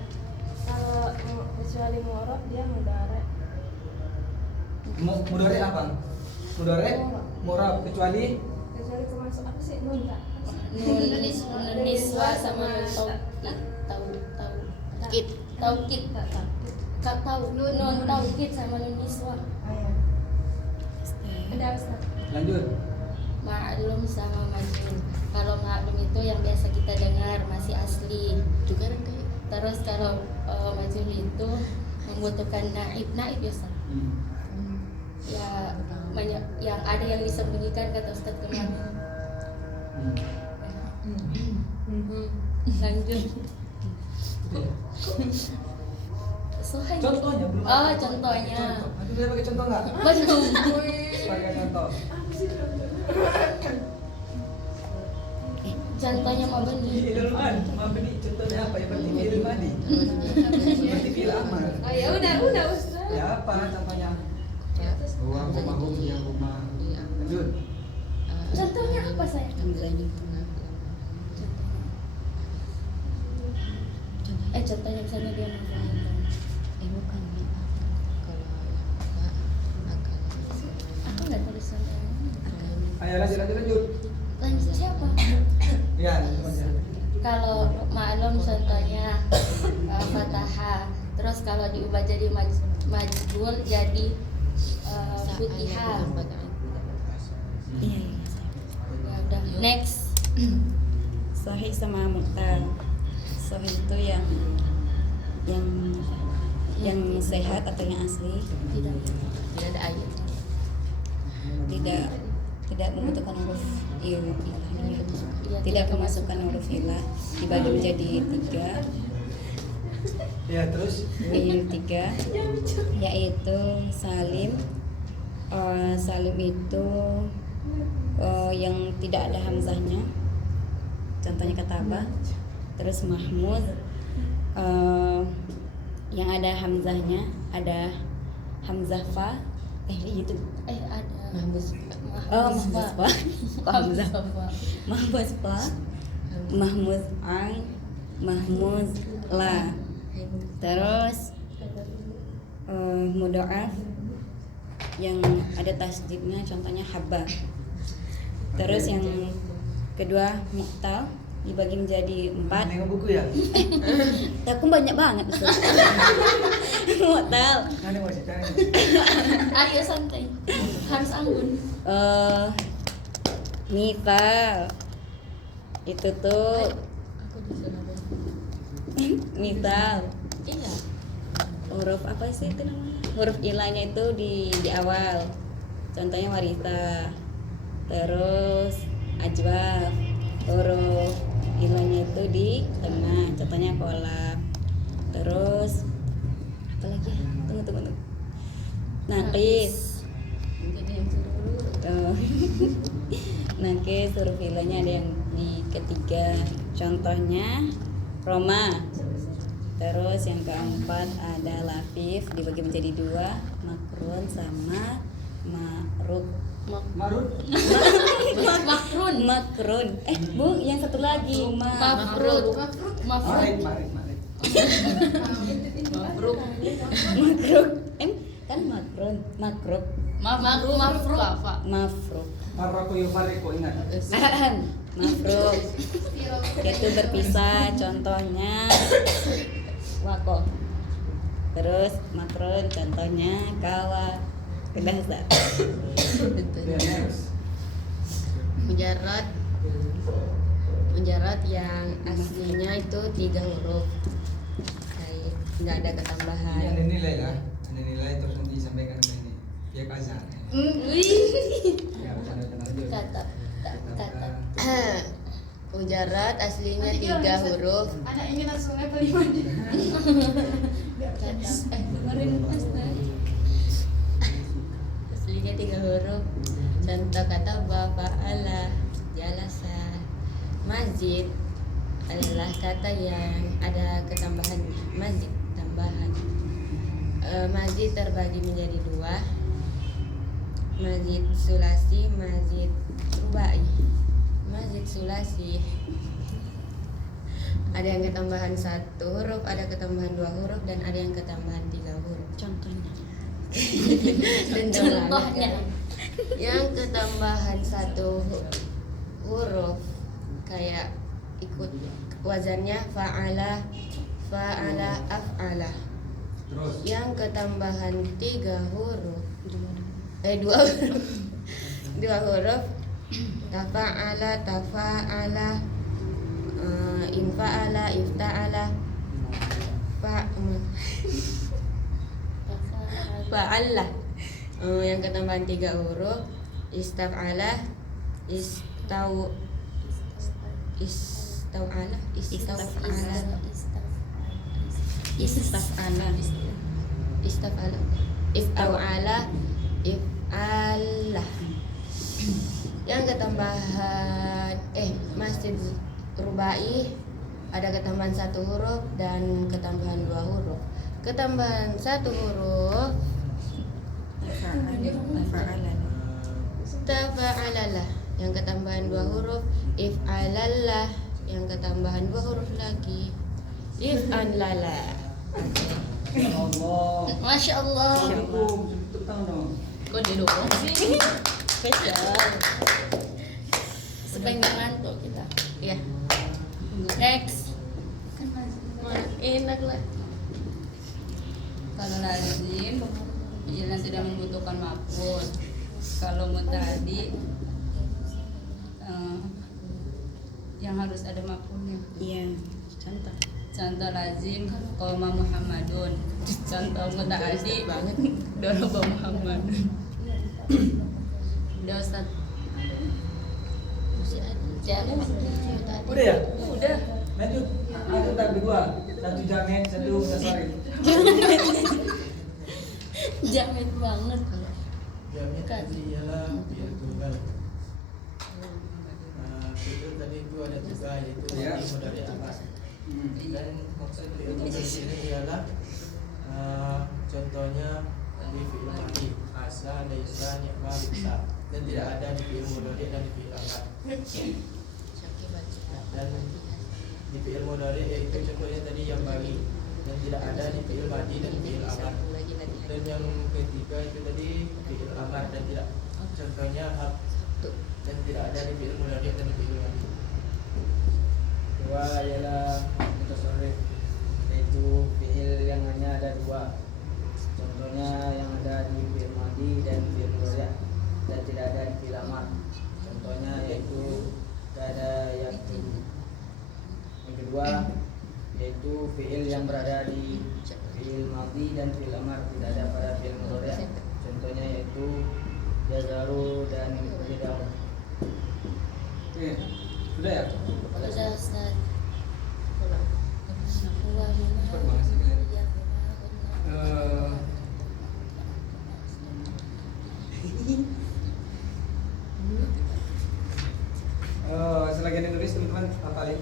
kalau kecuali mu'rab dia mudhari. Mudhari apa? Mudhari, mu'rab kecuali termasuk apa sih nun tak? Nun niswa sama taukid. Taukid. Kak tahu nun taukid sama nun niswa. Ayah. Ada Ustaz. lanjut. Ma'lum sama majnun. Kalau ma'lum itu yang biasa kita dengar masih asli. Juga kan kayak. Terus kalau majnun itu membutuhkan naib ya Ustaz. Ya banyak yang ada yang disembunyikan kata Ustaz kemarin. Lanjut. Soalnya. Contohnya belum. Oh, contohnya. Nanti boleh pakai contoh nggak? Belum. Pakai contoh. Contohnya mau beli. Fi'il mabni contohnya apa? Ya berarti fi'il madi. Seperti fi'il amar. Oh ya udah Ustaz. Ya apa contohnya? Rumah yang rumah. Lanjut. Contohnya apa saya? Contohnya misalnya dia Bukan aku nggak tulis contohnya. Ayo lanjut. Lanjut siapa? Ya, lanjut. Kalau maklum contohnya fataha. Terus kalau diubah jadi majbul jadi Futiha. Iya, iya. Ya udah. Next. Sahih sama mu'tal. Sahih itu yang sehat atau yang asli, Tidak. Tidak ada ayat. tidak membutuhkan huruf ilah, Iya, tidak memasukkan huruf ilah, dibagi menjadi 3. Ya terus. Menjadi 3, yaitu salim. Salim itu yang tidak ada hamzahnya, contohnya katabah. Terus mahmud yang ada hamzahnya, ada hamzah fa, itu Ada. Mahmuz. mahmuz fa, hamzah mahmuz fa, mahmuz ain, mahmuz la. Terus mudha'af yang ada tasdidnya, contohnya habba. Terus yang kedua mu'tal dibagi menjadi 4. Nengok buku ya. Aku banyak banget itu. Mu'tal Nanti mau cerita. Ayo santai. Harus anggun. misal itu tuh Aku bisa nabung. misal Iya. huruf apa sih itu namanya? Huruf ilahnya itu di awal. Contohnya warita. Terus ajwaf. Huruf ilahnya itu di tengah. Contohnya kolak. Terus apa lagi? Tunggu. Naqis. Jadi yang suruh dulu. Naqis huruf ilahnya ada yang di ketiga. Contohnya Roma. Terus yang keempat ada lafif dibagi menjadi 2, makrun sama ma'ruf. Marut. Makrun. Makrun. Bu, yang satu lagi Mafrud. Mafrud. Marit. Mabruk. makruk. Kan makrun, makruk, Mafrud. mafruk. Farraku yufariku, ingat. Mafruk. Itu berpisah, contohnya wako. Terus makrun, contohnya kawa. Udah, Ustaz. Ya, next. Mujarrad yang aslinya itu 3 huruf, kayak nggak ada Ini ketambahan. ada nilai lah. Ada nilai terus nanti disampaikan ke ini. Ya kazan. Ya, bercanda-bercanda aja. Kata. Mujarrad aslinya 3 huruf. Anak ini langsung level 5 Dengerin pas tadi. Aslinya 3 huruf. Contoh kata fa'ala, jalasa. Masjid adalah kata yang ada ketambahan masjid, tambahan. Masjid terbagi menjadi 2. Masjid sulasi, masjid rubai. Masjid sulasi ada yang ketambahan 1 huruf, ada ketambahan 2 huruf, dan ada yang ketambahan 3 huruf. Contohnya. Dan Contohnya. yang ketambahan 1 huruf kayak ikut wazannya fa'ala, af'ala. Terus. Yang ketambahan 3 huruf 2 huruf 2 huruf tafa'ala, infa'ala, ifta'ala, fa'alla. Yang ketambahan 3 huruf istaf'ala, istaf'ala, Istaf'ala. if'ala, if'ala. Yang ketambahan masjid rubai ada ketambahan 1 huruf dan ketambahan 2 huruf. Ketambahan 1 huruf tafa'alalah, yang ketambahan 2 huruf if'alallah, yang ketambahan 2 huruf lagi if'anlala. Allah. Masya Allah. Assalamualaikum. Tepuk tangan dong. Kok dia dorong sih? Spesial. Supaya nggak ngantuk kita. Ya, Next. enak lah. Kalau lazim fi'il yang tidak membutuhkan maf'ul. Kalau muta'addi yang harus ada maf'ulnya. Iya, contoh. Contoh lazim qoma Muhammadun. Contoh muta'addi daraba Muhammadun. Udah Ustaz. Udah ya? Udah. Lanjut. Lanjut tab kedua. Satu jamet, satu mutasarif. Jamet banget. Jamnya tadi ialah fi'il tunggal. Fi'il tadi itu ada tiga, yaitu Ya. fi'il mudhari amar. Dan maksud fi'il tunggal di sini ialah contohnya di fi'il mudhari asa, laisa, ni'ma, bisa, dan tidak ada di fi'il mudhari dan di fi'il amar. Dan di fi'il mudhari yaitu contohnya tadi yang bagi, dan tidak ada di fi'il madi dan fi'il amar. Dan yang ketiga itu tadi fi'il amar dan tidak, contohnya hab, dan tidak ada di fi'il mudhari dan fi'il madi. Dua ialah mutasarrif, yaitu fi'il yang hanya ada dua. Contohnya yang ada di fi'il madi dan fi'il mudhari dan tidak ada di fi'il amar. Contohnya yaitu kada yaktu. Yang kedua yaitu fi'il yang berada di fi'il madi dan fi'il amar, tidak ada pada fi'il mudhari. Contohnya yaitu jazaru dan jazaru. Oke, sudah ya? Udah Ustaz. Cepat banget sih kalian. Selagi ada nulis teman-teman hafalin.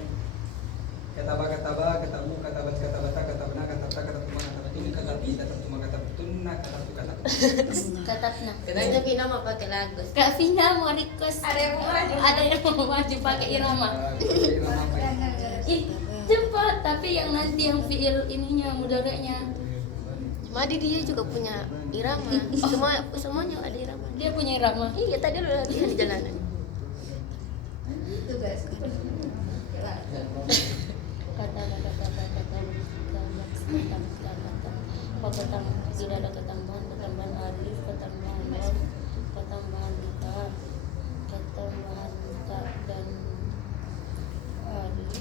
Kataba, katabu, katabat, katabata, katabna, katabta, katabtuma, katabtun, katabi, katabtuma, katabtunna, katabtu, katabtu. Katapna. Kita Vina mau pakai lagu. Kak Vina mau request. Ada yang mau maju. Ada yang mau maju pakai irama. Irama apa ya? Ih, cepat. Tapi yang nanti yang fiil ininya mudhari'nya. Madi dia juga punya irama. Semuanya ada irama. Dia punya irama. Iya tadi udah latihan di jalanan. Itu guys. Tidak ada ketambahan alif, ketambahan lam, ketambahan ta, ketambahan ta dan alif,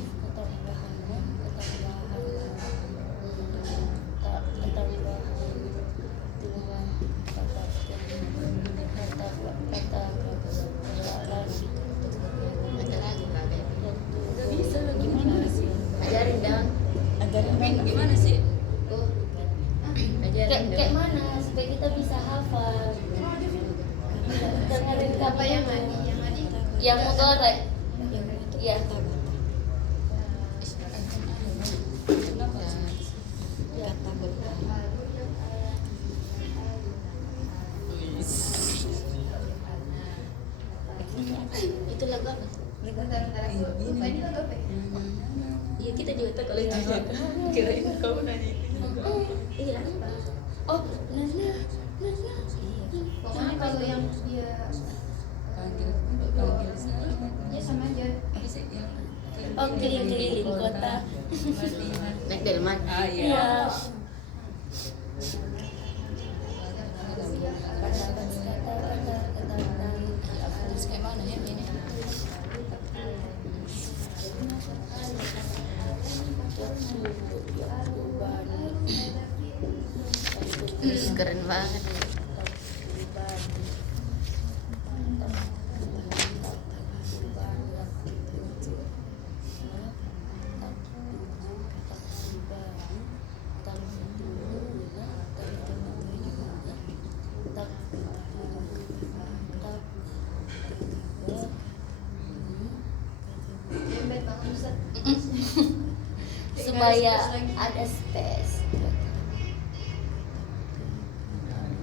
ketambahan lam, ketambahan ta, ketambahan tuma, kata lagi. Ada lagu kagak? Gak bisa lo gimana sih? Ajarin dong. Gimana sih? Tuh. Ajarin Kayak dong. mana supaya kita bisa hafal? Dengerin Apa yang madi? Yang madi. yang mudhari. Ya. Kenapa? Ya. Itu lagu apa? Bentar. Lupa ini lagu apa? Iya kita juga tahu kalau itu. Kirain kamu nanya. Iya. Oh, Nana. Pokoknya kalau yang dia Panggil saya. ya sama aja. Bisa yang Oh, keliling-keliling kota. Naik delman. Ah iya. Iya. Terus kayak mana ya ini? Ih, keren banget. Lembek banget Ustaz. Supaya ada space.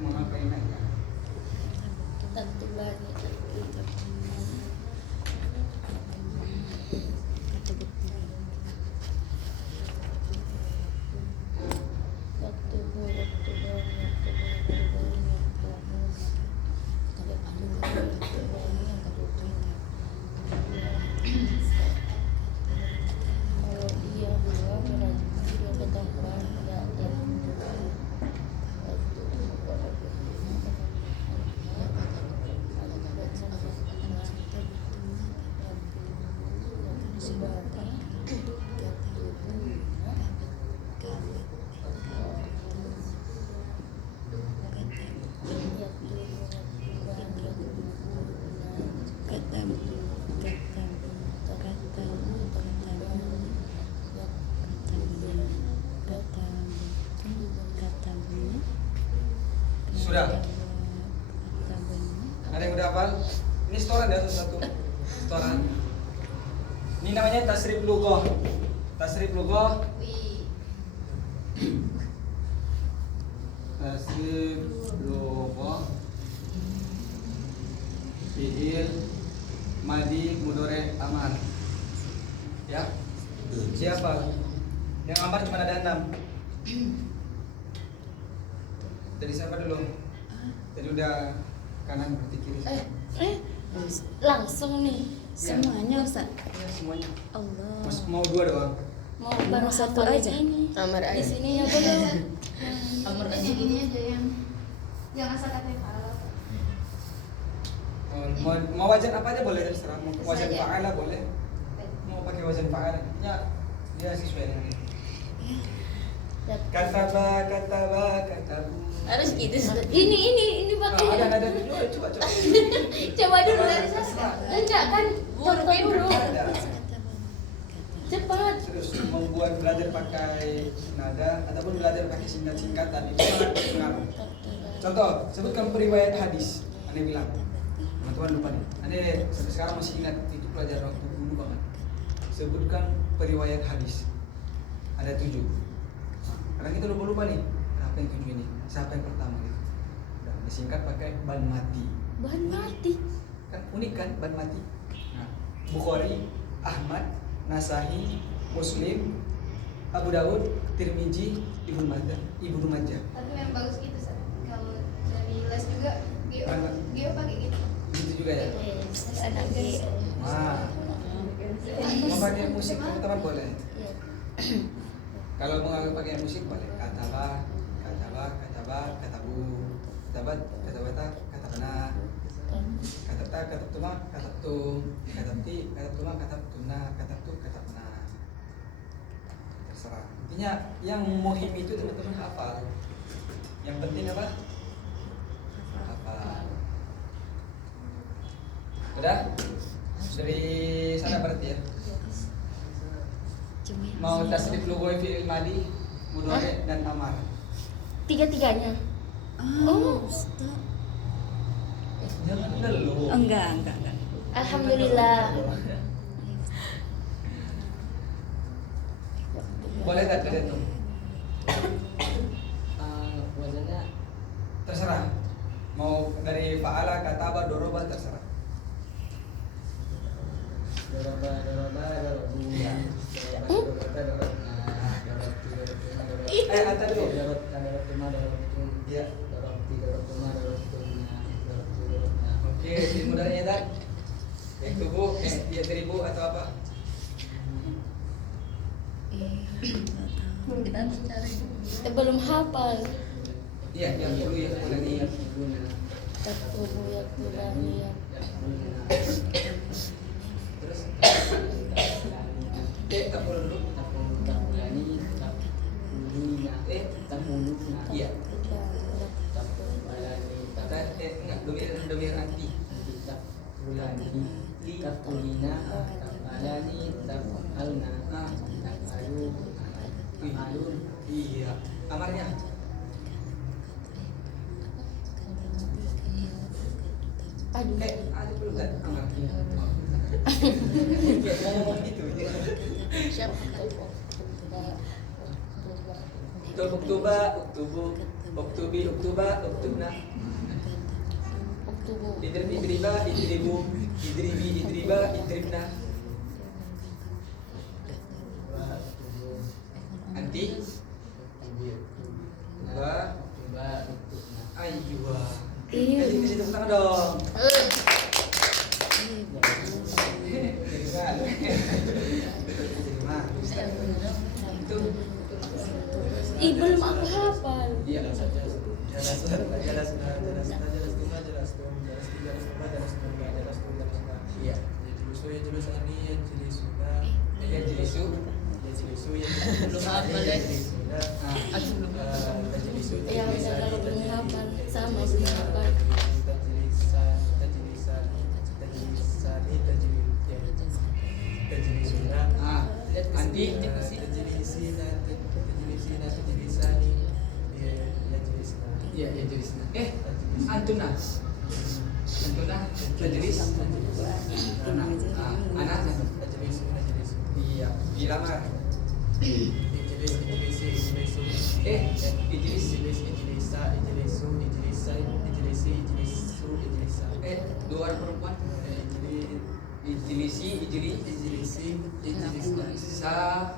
Mau ngapain aja? Tentu banget. Kalau dia dua berarti dia ketambahan ya. Sudah? Ada yang udah hafal? Ini setoran ya, satu setoran. Ini namanya tasrif lughah. Tasrif lughah. Wih. Tasrif lughah. Fi'il madi mudhari amar. Ya? Siapa? Yang amar cuma ada 6. Dari siapa dulu? Jadi udah kanan berarti kiri. Langsung nih. Semuanya Ustaz. Ya, semuanya. Allah. Mau 2 doang. Mau baru satu hafalin aja. ini. Amar Di aja. sini ya belum. Amar aja Yang dulu. ini aja yang asal katanya kalau Mau wajan apa aja boleh terserah. Mau wajan Saja. fa'ala boleh. Mau pakai wajan fa'ala. Ya, dia sesuai dengan ini. Kataba, katabu. Harus gitu sih. Ini pakai. Ada coba. Coba dulu dari sana. Enggak kan? Contoh dulu. Ada. Cepat. Terus membuat belajar pakai nada ataupun belajar pakai singkat-singkatan itu sangat berpengaruh. Contoh, sebutkan periwayat hadis. Ane bilang, teman-teman lupa nih. Ane sampai sekarang masih ingat itu pelajaran waktu dulu banget. Sebutkan periwayat hadis. Ada 7. Nah, karena kita lupa nih. Apa yang 7 ini? Siapa yang pertama gitu? Udah disingkat pakai ban mati. Bahan mati. Kan unik kan ban mati. Nah, Bukhari, Ahmad, Nasa'i, Muslim, Abu Dawud, Tirmizi, Ibnu Majah. tapi memang bagus gitu Sat. Kalau dari les juga Geo pakai gitu. Gitu juga ya. Anak G. Nah, mau pakai musik teman-teman boleh. Kalau mau pakai musik boleh. Katabu, katabata, katabana, katabtuma, katabna. Terserah. Intinya yang muhim itu teman-teman hafal. Yang penting apa? Hafal. Udah? Dari sana berarti ya. Mau tasrif lughah fi'il madi, mudhari dan amar. Tiga-tiganya. Oh. Ustaz. Jangan dulu. Enggak. Alhamdulillah. Boleh tak tidak tuh? Wajannya Terserah. Mau dari fa'ala, kataba, doroba terserah. Antar dulu. Ya. Oke, tim mudanya tak? Yang tubuh, dia 1000 atau apa? Kita harus cari. Belum hafal. Iya, yang dulu yang mulai. Taktubu yaktubani. Terus tak perlu dulu. Iya. Enggak, domir anti. Iya. Amarnya. Aduh. Ada perlu kan amar. Ngomong gitu. Siapa? Oktuba, oktubi, oktubna. Oktubu. Idriba, idribu, idriba, idribna. Anti. Aiyuwa. Kasih tepuk tangan dong. Itu. Belum aku hafal. Iya. Iya. Tajlisu. Tajlisu yang Belum hafal deh. Nah, Aku belum hafal. Tajlisu Ya udah kalau belum hafal sama belum hafal. ah, Andi. Iya, yajlisna. Antuna. Antuna, tajlis. Ana. Ana. Iya, dilamar. Dua orang perempuan. Ijlisi, sa,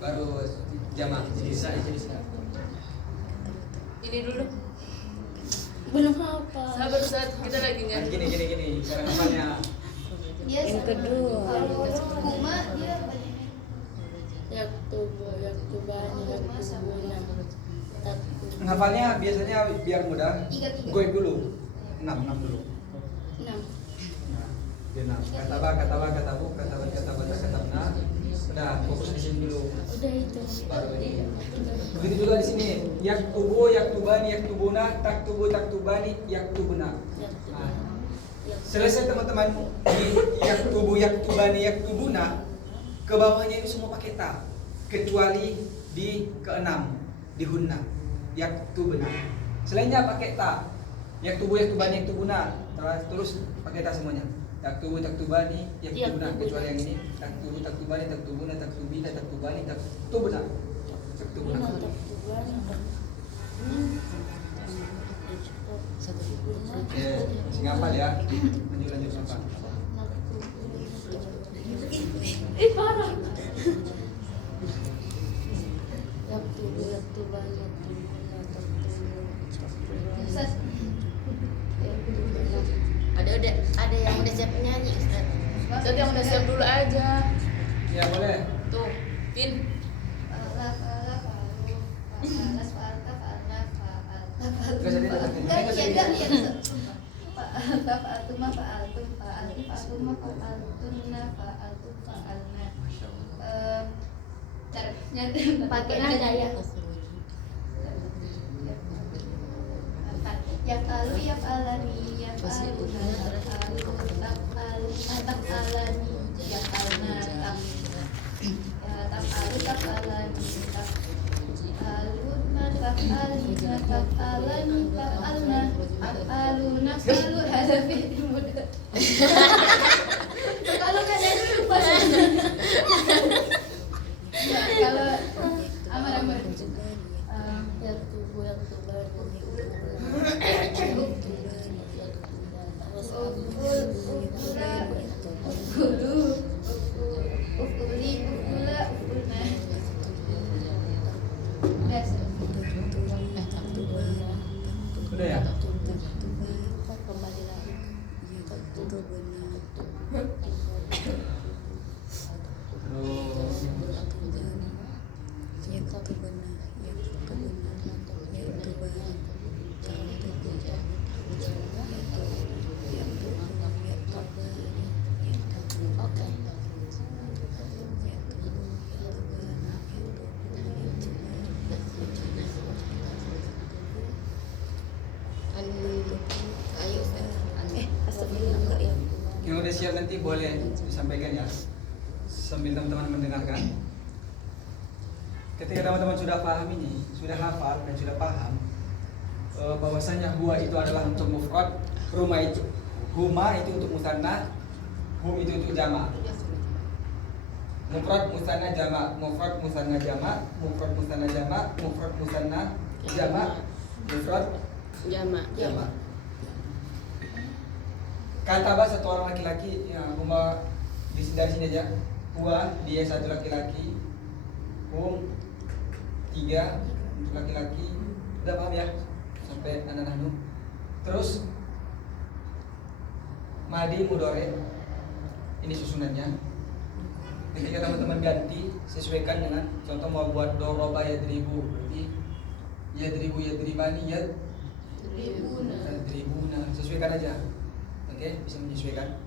baru jamak. Ini dulu. Belum hafal. Sabar saat kita lagi Nah, nyari. gini, cara ngapalnya. Dia Yang kedua. kalau rumah dia Yaktubani, yaktubuna. Taktub. Ngapalnya biasanya biar mudah. 3. Goib dulu. 6 dulu. 6. Nah, katabna. Udah, fokus di sini dulu. Udah itu. Baru ini. Begitu juga di sini. Yaktubu, yaktubani, yaktubuna, taktubu, taktubani, yaktubuna. Nah, selesai teman-teman di yaktubu, yaktubani, yaktubuna, ke bawahnya itu semua pakai ta, kecuali di keenam di hunna, yaktubuna. Selainnya pakai ta. Yaktubu, yaktubani, yaktubuna. Terus pakai ta semuanya. Taktubu, taktubani, yaktubuna, kecuali yang ini. Taktubu, taktubani, taktubuna, taktubina, taktubani, taktubuna. Taktubuna. Oke, masih ngapal ya. Lanjut ngapal. Parah. Yaktubu, yaktubani, yaktubuna, taktubuna. Ada yang udah siap nyanyi Ustaz. Ustaz yang udah siap dulu aja. Ya boleh. Tuh, Tin. Pakai nada ya. Yaf'alu yaf'alani yaf'aluna taf'alu taf'alani yaf'alna taf'alu taf'alani taf'aluna taf'alina taf'alani taf'alna taf'aluna taf'alu ada fi'il mudhari. Kalau kan ada lupa. Ya, kalau amar Yaktubu, yaktubani, Udah ya? kembali lagi. Oke. Ayo Ustaz. Yang udah siap nanti boleh disampaikan ya, sambil teman-teman mendengarkan. Ketika teman-teman sudah paham ini, sudah hafal dan sudah paham bahwasanya huwa itu adalah untuk mufrad, huma itu untuk musanna, hum itu untuk jamak. Mufrad musanna jamak, mufrad musanna jamak, mufrad musanna jamak, mufrad musanna jamak, mufrad Jamak. jamak. Kataba satu orang laki-laki, ya, huma dari sini aja. Huwa dia satu laki-laki, hum 3 untuk laki-laki. Udah paham ya? Sampai anak-anak. Terus madi mudore, ini susunannya. Ketika teman-teman ganti, sesuaikan dengan contoh mau buat doroba yadribu, berarti yadribani yadribuna, sesuaikan aja. Oke, bisa menyesuaikan.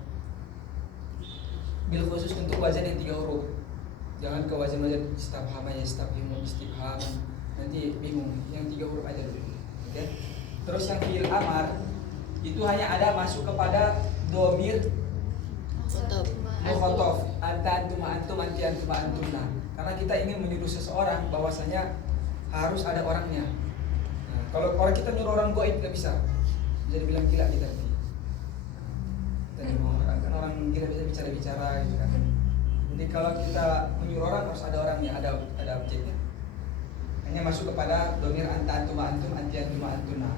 bil khusus untuk wazan yang 3 huruf. Jangan ke wazan-wazan istifham ya, istifham. Nanti bingung. Yang 3 huruf aja dulu. Oke. Terus yang fi'il amar itu hanya ada masuk kepada domir mukhotof, anta antum antum anti antum antumna. Karena kita ingin menyuruh seseorang bahwasanya harus ada orangnya. Nah, kalau orang kita nyuruh orang goib nggak bisa, jadi bilang gila kita nanti. Kita nyuruh orang kan orang gila bisa bicara gitu kan. Jadi kalau kita menyuruh orang harus ada orangnya, ada objeknya. Hanya masuk kepada domir anta antum antum anti antum antuna.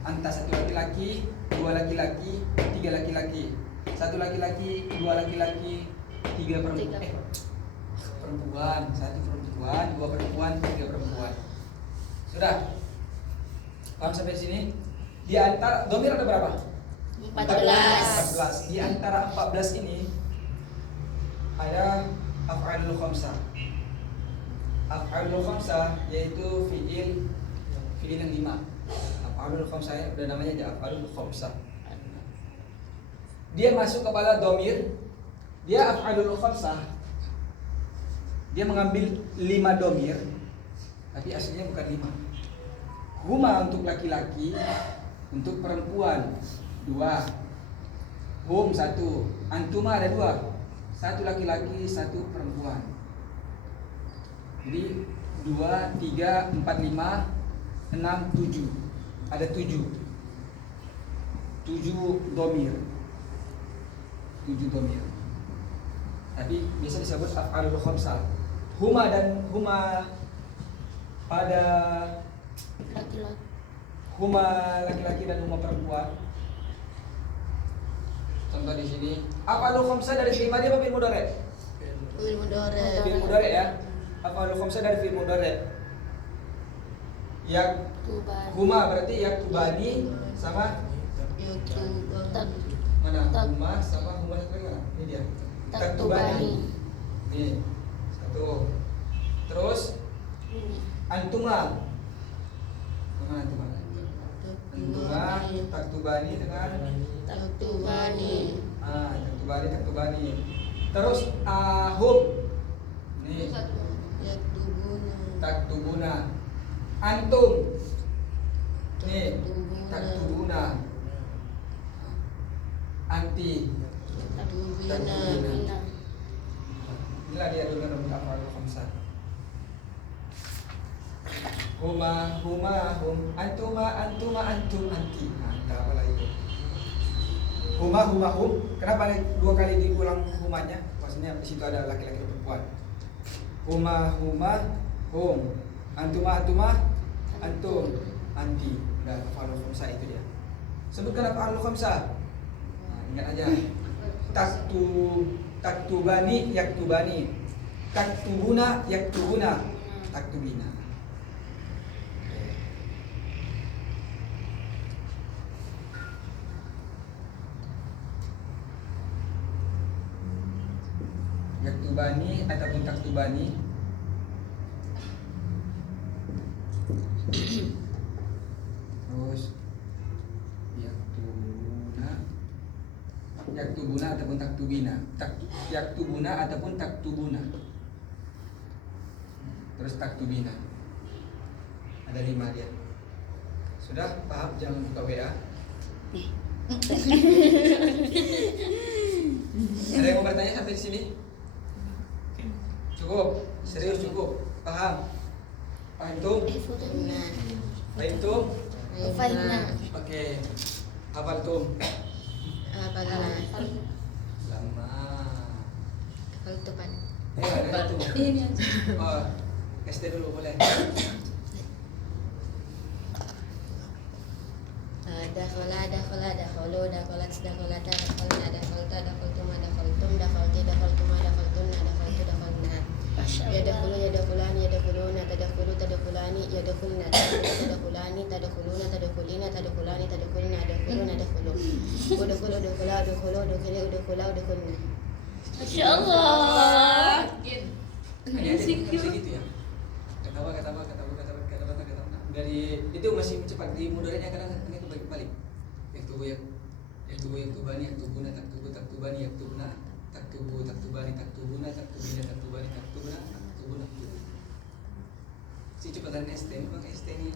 Anta 1 laki-laki, 2 laki-laki, 3 laki-laki, 1 laki-laki, 2 laki-laki, 3 perempuan, 1 perempuan, 2 perempuan, 3 perempuan. Sudah? Paham sampai sini? Di antara domir ada berapa? 14. Di antara 14 ini ada af'alul khamsah. Af'alul khamsah yaitu fi'il yang 5. Af'alul khamsah udah namanya aja af'alul khamsah. Dia masuk kepada domir. Dia af'alul khamsah. Dia mengambil 5 domir, tapi aslinya bukan 5. Huma untuk laki-laki, untuk perempuan 2. Hum 1, antuma ada 2. 1 laki-laki, 1 perempuan. Jadi 2, 3, 4, 5, 6, 7. Ada 7 domir. 7 domir. Tapi bisa disebut af'alul khamsah. Huma pada Laki-laki. huma laki-laki dan huma perempuan. Contoh di sini, af'alul khamsah dari fi'il madhi apa fi'il mudhari'? Fi'il mudhari. Fi'il mudhari' ya. Af'alul khamsah dari fi'il mudhari'. Yak huma berarti yaktubani sama mana? Huma sama huma satu lagi mana? Ini dia. Taktubani. Nih. 1. Terus antuma. Mana antuma? Antuma taktubani dengan Taktubani. taktubani. Terus ahum. Nih. Taktubuna. Antum. Nih. Taktubuna. Anti. Taktubina. Inilah dia dengan af'alul khamsah. Huma, hum, antuma, antum, anti. Nah, apa lagi? Huma, hum. Kenapa 2 kali diulang humanya? Maksudnya di situ ada laki-laki dan perempuan. Huma, hum. Antuma, antum, anti. Udah af'alul khamsah itu dia. Sebutkan af'alul khamsah. Nah, ingat aja. Taktubani, yaktubani. Taktubuna, yaktubuna. Taktubina. Yaktubani ataupun taktubani. Terus yaktubuna ataupun taktubina. Yaktubuna ataupun taktubuna. Terus taktubina. Ada 5 dia. Sudah paham? Jangan buka WA. Ada yang mau bertanya sampai di sini? Cukup, serius cukup. Paham? Paham tuh? Paham tuh? Oke. Hafal tuh? Lama. Ada itu. Ini aja. Oh, SD dulu boleh. Masya Allah. Hanya gitu ya. Kata dari itu masih cepat di mudorenya kadang ini kebalik-balik. Yaktubani, yaktubuna, taktubani, yaktubna. taktubu, taktubani, taktubuna, taktubina, taktubani, taktubuna, taktubuna. Si cepatan ST, bang ST ini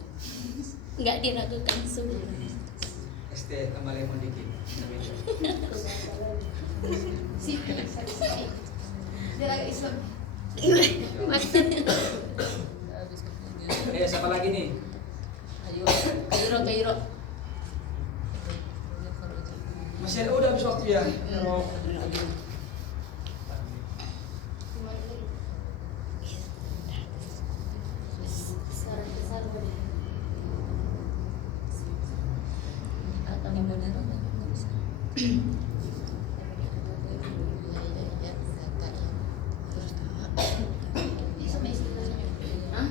Nggak diragukan suhu. ST tambah lemon dikit. Si dia lagi Islam. Maksudnya Siapa lagi nih? Ayo. Kairo. Masih ada, udah habis waktu ya. Suara besar boleh. Atau yang benar nggak bisa. Sama istri Hah?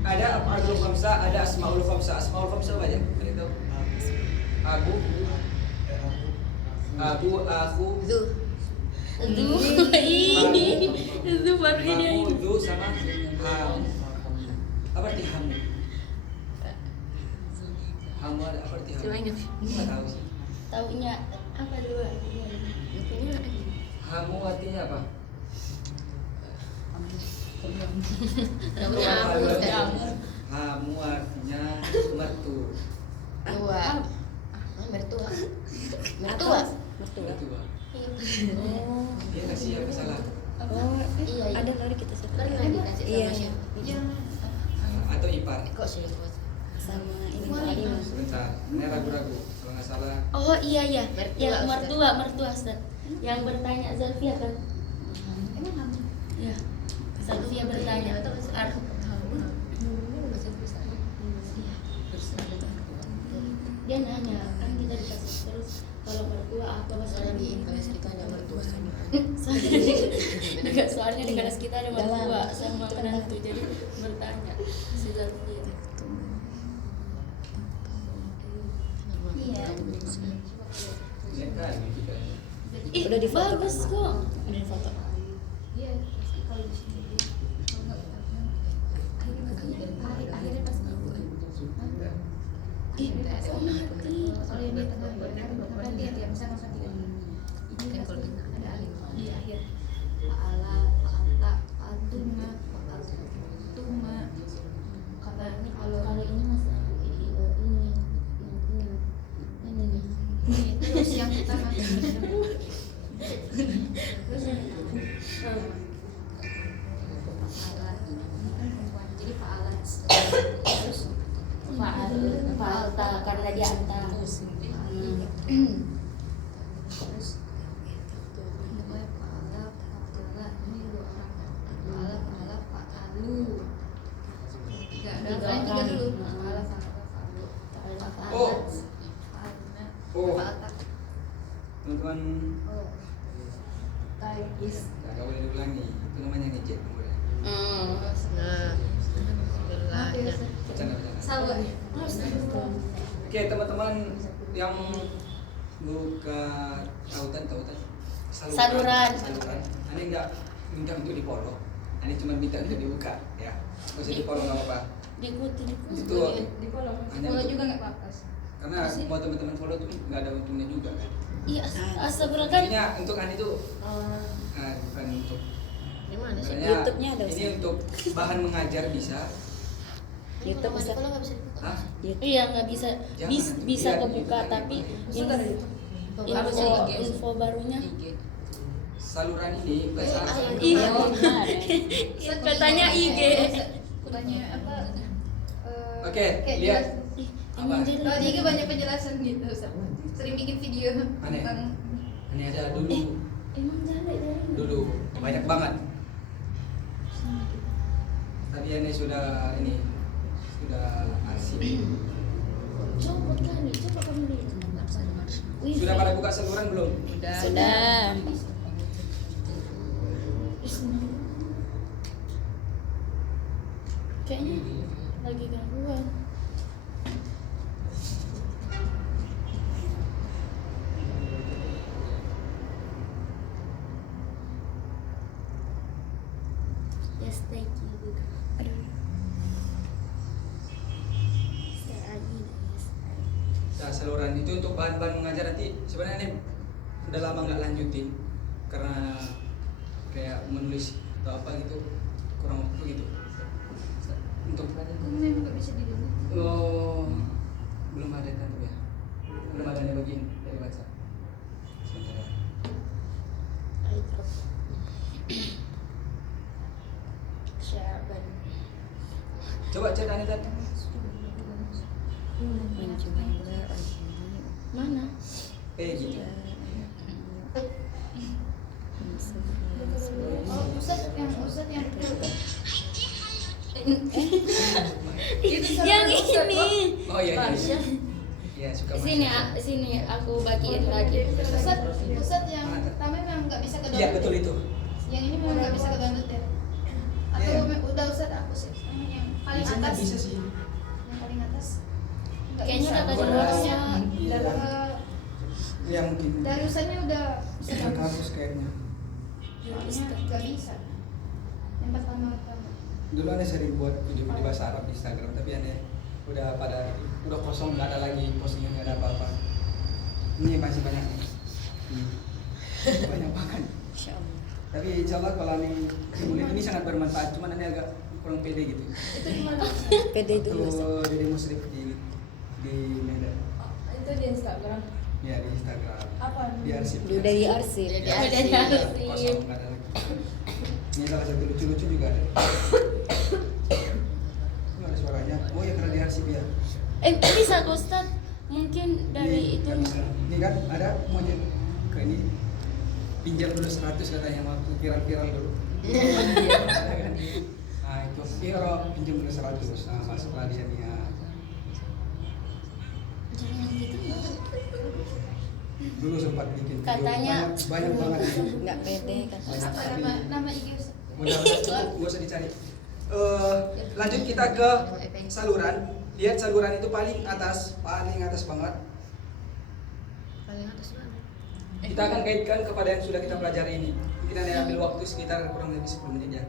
Ada af'alul khamsah, ada asmaul khamsah. Asmaul khamsah apa aja? Ada tahu? Abu, aku, Zu. Itu baru ini. Hamu, Du sama Ham. Apa arti Hamu? Hamu ada apa arti Hamu? Coba ingat. Nggak tahu sih. Taunya apa dulu? Hamu artinya apa? Namanya Amu kan. Hamu artinya mertu. Tua. Mertua. Mertua. Mertua. Oh. Dia kasih apa salah? Oh, Iya, iya. ada lari kita satu. Pernah dikasih Iya. sama siapa? Atau ipar? Kok selingkuh? Sama ini Kak Alima. Sebentar, ini ragu-ragu. Kalau nggak salah. Oh iya. Mertua, Yang Ustaz. mertua Ustaz. Yang bertanya Zalfia kan? Emang kamu? Iya. Zalfia bertanya. Dia nanya kan kita dikasih terus kalau mertua apa masalah Soalnya di Inggris kita ada mertua sama soalnya di kelas kita ada mertua sama menantu jadi bertanya si Zalfia. Iya. Ini kan kita. Ih, Udah difoto. bagus kok. Udah di foto. Iya, pasti kalau di sini. Akhirnya pas Ih, kok mati? kalau yang di tengah berarti ya misalnya makan tiga ini Kan kalau kita ada alif di akhir paala paata paatuma paatuma kata ini Kalau ini masih ini nih. ini terus yang pertama terus paala ini kan perempuan jadi paala terus Fa'alta karena dia anta. terus namanya paala paala ini dua orang paala paala paalu tiga ada Tiga tiga orang. dulu paala paala paalu Oh. paalna Oh. paata Teman-teman, oh is nggak boleh diulangi. Itu namanya ngejek, nggak boleh. Nah, belahnya. Bercanda-bercanda. salah Oke, teman-teman yang buka tautan Saluran. Ini nggak minta untuk di follow. Ini cuma minta untuk dibuka, ya. Nggak usah di follow nggak apa-apa. Diikuti. Itu di follow hanya follow untuk- juga nggak apa-apa karena mau teman-teman follow tuh nggak ada untungnya juga kan. Iya, astagfirullah kan. Intinya untuk Ani tuh bukan untuk Di mana sih? sebenarnya YouTube-nya ada, ini Ustaz. untuk bahan mengajar bisa. YouTube Ustaz. Kalau nggak bisa dibuka. Hah? Iya nggak bisa Jangan. bisa Iya, kebuka gitu. tapi Baru sih IG. info barunya. IG. Saluran ini bukan saluran. Iya. Iya, Katanya IG. Katanya apa Oke, kayak lihat. Ih, Apa? emang jadi. kalau di IG banyak penjelasan gitu Ustaz. Sering bikin video Aneh. tentang Ini ada dulu, Emang jadi. dulu banyak banget. Tadi Ani sudah arsip. Coba kali, coba kamu lihat. Wih, Sudah pada buka saluran belum? Sudah. Kayaknya lagi gangguan. Yes, thank you. Aduh. Nah, saluran itu untuk bahan-bahan mengajar nanti sebenarnya nih udah lama nggak lanjutin karena kayak menulis atau apa gitu kurang waktu gitu. Untuk Kamu nggak bisa didengar. belum ada kan tuh ya, belum ada yang bagian dari baca. Sebentar ya. Syaban. Coba cek Anita. Mana? Gitu. Oh, Ustadz yang Yang ini. Oh iya iya. Iya suka Sini, masak. sini aku bagiin lagi. Ustadz yang pertama memang nggak bisa ke Iya download. betul itu. Yang ini memang nggak bisa ke download ya. Atau Iya. udah Ustadz aku sih yang paling Biasanya atas. bisa sih. Yang paling atas. Nggak Kayaknya bisa. udah kasih Pokoknya Iya. dari Yang mungkin dari Ustadznya udah bisa yang bagus. kasus kayaknya. Soalnya nggak bisa. Yang pertama. Dulu aneh sering buat video-video bahasa Arab di Instagram tapi aneh udah kosong, nggak ada lagi postingan, nggak ada apa-apa. Ini masih banyak nih. Banyak banget. Insya Allah. Tapi insya Allah kalau aneh mulut ini sangat bermanfaat, cuman aneh agak kurang pede gitu. Itu gimana? Pede dulu. Tuh jadi musrik di Medan. Itu di Instagram. Ya di Instagram. Apa? Di arsip. Udah di arsip. Udah di Udah arsip. di arsip. Kosong, nggak ada lagi. Ini salah satu lucu-lucu juga ada. Ini ada suaranya. Oh ya karena di arsip ya. Bisa kok Ustaz. Mungkin dari Ini, itu. kan bisa. Ini kan ada mau ke ini pinjam dulu 100 katanya waktu viral dulu. Ada kan? Nah itu orang pinjam dulu 100. Nah masuklah dia nih. Ya. Jangan gitu. Dulu sempat bikin video, Katanya- banyak banget. Nggak pede katanya. Apa nama IG Ustadz? Mudah-mudahan gak usah dicari. Lanjut kita ke saluran. Lihat saluran itu paling atas banget. Paling atas mana? Kita akan kaitkan kepada yang sudah kita pelajari ini. Mungkin ada ambil waktu sekitar kurang lebih 10 menit ya.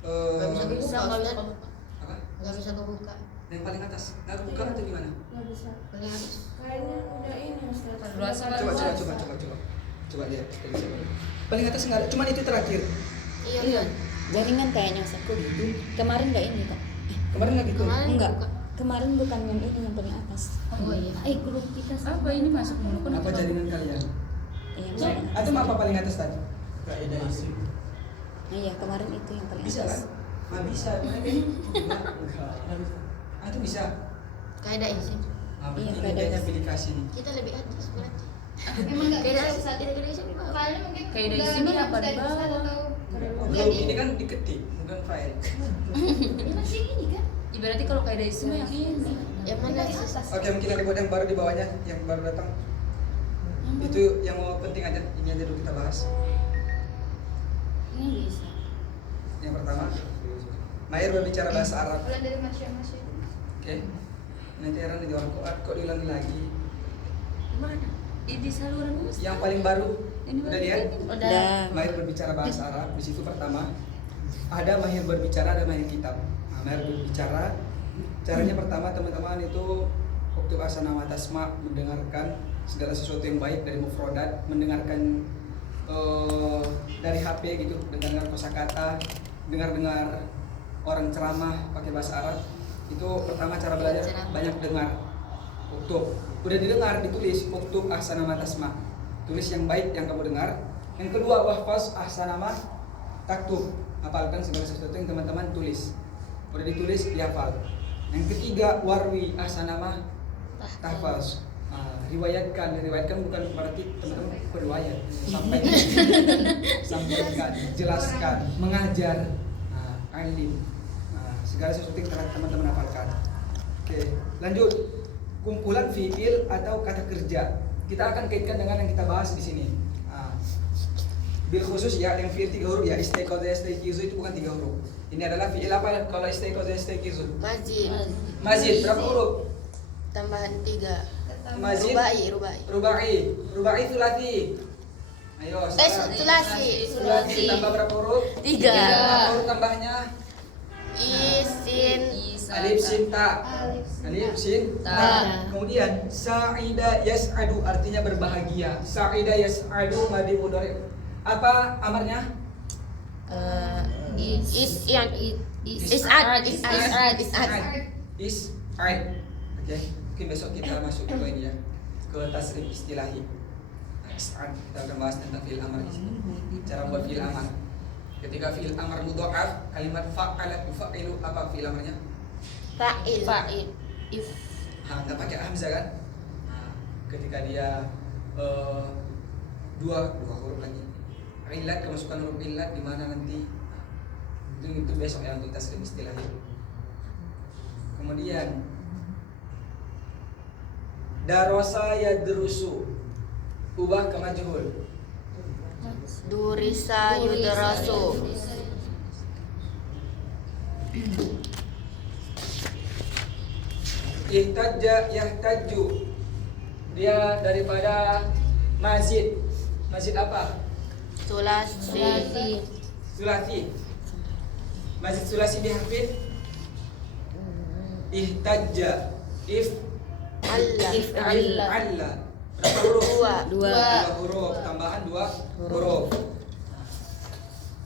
Nggak bisa Bisa kebuka, nggak bisa Ustadz. kebuka. Apa? Nggak bisa kebuka. Yang paling atas. Nggak kebuka atau gimana? Nggak bisa. Paling atas. Kayaknya udah ini Ustaz. Luas apa? Coba lihat. Paling atas nggak ada. Cuman itu terakhir. Iya, Iya. kan? Jaringan kayaknya Ustaz. Kok gitu? Kemarin nggak ini kok. Kemarin nggak gitu. Kemarin Enggak. buka. Kemarin bukan yang ini yang paling atas. Oh iya. Grup kita Apa ini masuk mulu? Apa jaringan kalian? Yang Cek. paling Atau atas. apa paling atas tadi? Kaidah isim. Nah, iya kemarin itu yang paling Bisa kan? atas. Nggak bisa. Enggak. Ah, itu bisa. Kaidah isim. Nah, Iya, ini kaidah kayaknya isim. aplikasi nih. Kita lebih atas berarti. Memang nggak Kaidah bisa isim. Ustadz. Kaidah isim di bawah. Kayaknya mungkin Kayak dari udah sini bilang apa di dari bawah? Ustadz atau Belum, ini kan diketik, bukan file. ini masih ini kan? Berarti kalau kayak dari sini yang ini. Yang mana? Di atas. Oke, mungkin ada buat yang baru di bawahnya, yang baru datang. Itu yang mau penting aja, ini aja dulu kita bahas. Ini bisa. Yang pertama, Mahir berbicara bahasa Arab. Bulan dari Masya. Oke. Nanti heran di orang kok diulangi lagi. Mana? Di saluran Ustaz. Yang paling baru, Ini udah baru lihat? ini. Udah. Mahir berbicara bahasa Arab. Di situ pertama, ada Mahir berbicara, ada Mahir kitab. Nah, Mahir berbicara. Caranya pertama teman-teman itu waktu bahasa nama tasma mendengarkan segala sesuatu yang baik dari mufrodat, mendengarkan dari HP gitu, dengar kosakata, dengar orang ceramah pakai bahasa Arab. Itu pertama cara belajar, banyak dengar. Uktub, udah didengar ditulis uktub ahsanama tasma, tulis yang baik yang kamu dengar. Yang kedua wahfaz ahsanama taktub, hafalkan segala sesuatu yang teman-teman tulis, udah ditulis dihafal. Yang ketiga warwi ahsanama tahfaz. Riwayatkan bukan berarti teman-teman berriwayat, sampaikan, jelaskan, mengajar, alim, segala sesuatu yang telah teman-teman hafalkan. Oke, lanjut. Kumpulan fiil atau kata kerja. Kita akan kaitkan dengan yang kita bahas di sini. bil khusus ya, yang fiil 3 huruf ya, istaiqadha yastaiqizu itu bukan 3 huruf. Ini adalah fiil apa kalau istaiqadha yastaiqizu? Mazid. Mazid berapa huruf? Tambahan 3. Mazid rubai sulasi. Ayo, sulasi. sulasi tambah berapa huruf? 3. Berapa huruf tambahnya? Isin. Alif sin ta. Alif Alif sin Ta. ta. Kemudian sa'ida yas'adu artinya berbahagia. Sa'ida yas'adu madi mudhari. Apa amarnya? Is'ad. Is'ad. Oke, mungkin besok kita masuk ke ini ya, ke tasrif istilahi. Is'ad, kita akan bahas tentang fi'il amar di sini. Cara buat fi'il amar. Ketika fi'il amar mudha'af, kalimat fa'ala yufa'ilu, apa fi'il amarnya? Fa'il. Nggak pakai hamzah kan? Nah, ketika dia dua huruf lagi. Illat, kemasukan huruf illat di mana nanti? Itu besok ya untuk tasrif istilahi. Kemudian darasa yadrusu, ubah ke majhul. Durisa yudrasu. Ihtajja yahtaju, dia daripada mazid. Mazid apa? Sulasi. Sulasi. Mazid sulasi bihafid. Ihtajja. Allah. Berapa huruf? 2. Huruf, tambahan 2 huruf.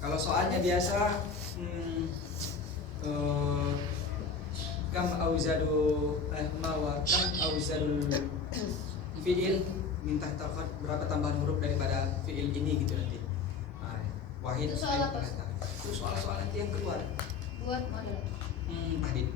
Kalau soalnya biasa kam auzadu kam auzadul fiil, minta tafad berapa tambahan huruf daripada fiil ini gitu nanti. Wahid Itu soal apa? Itu soal nanti yang keluar. Buat model. Tahdid.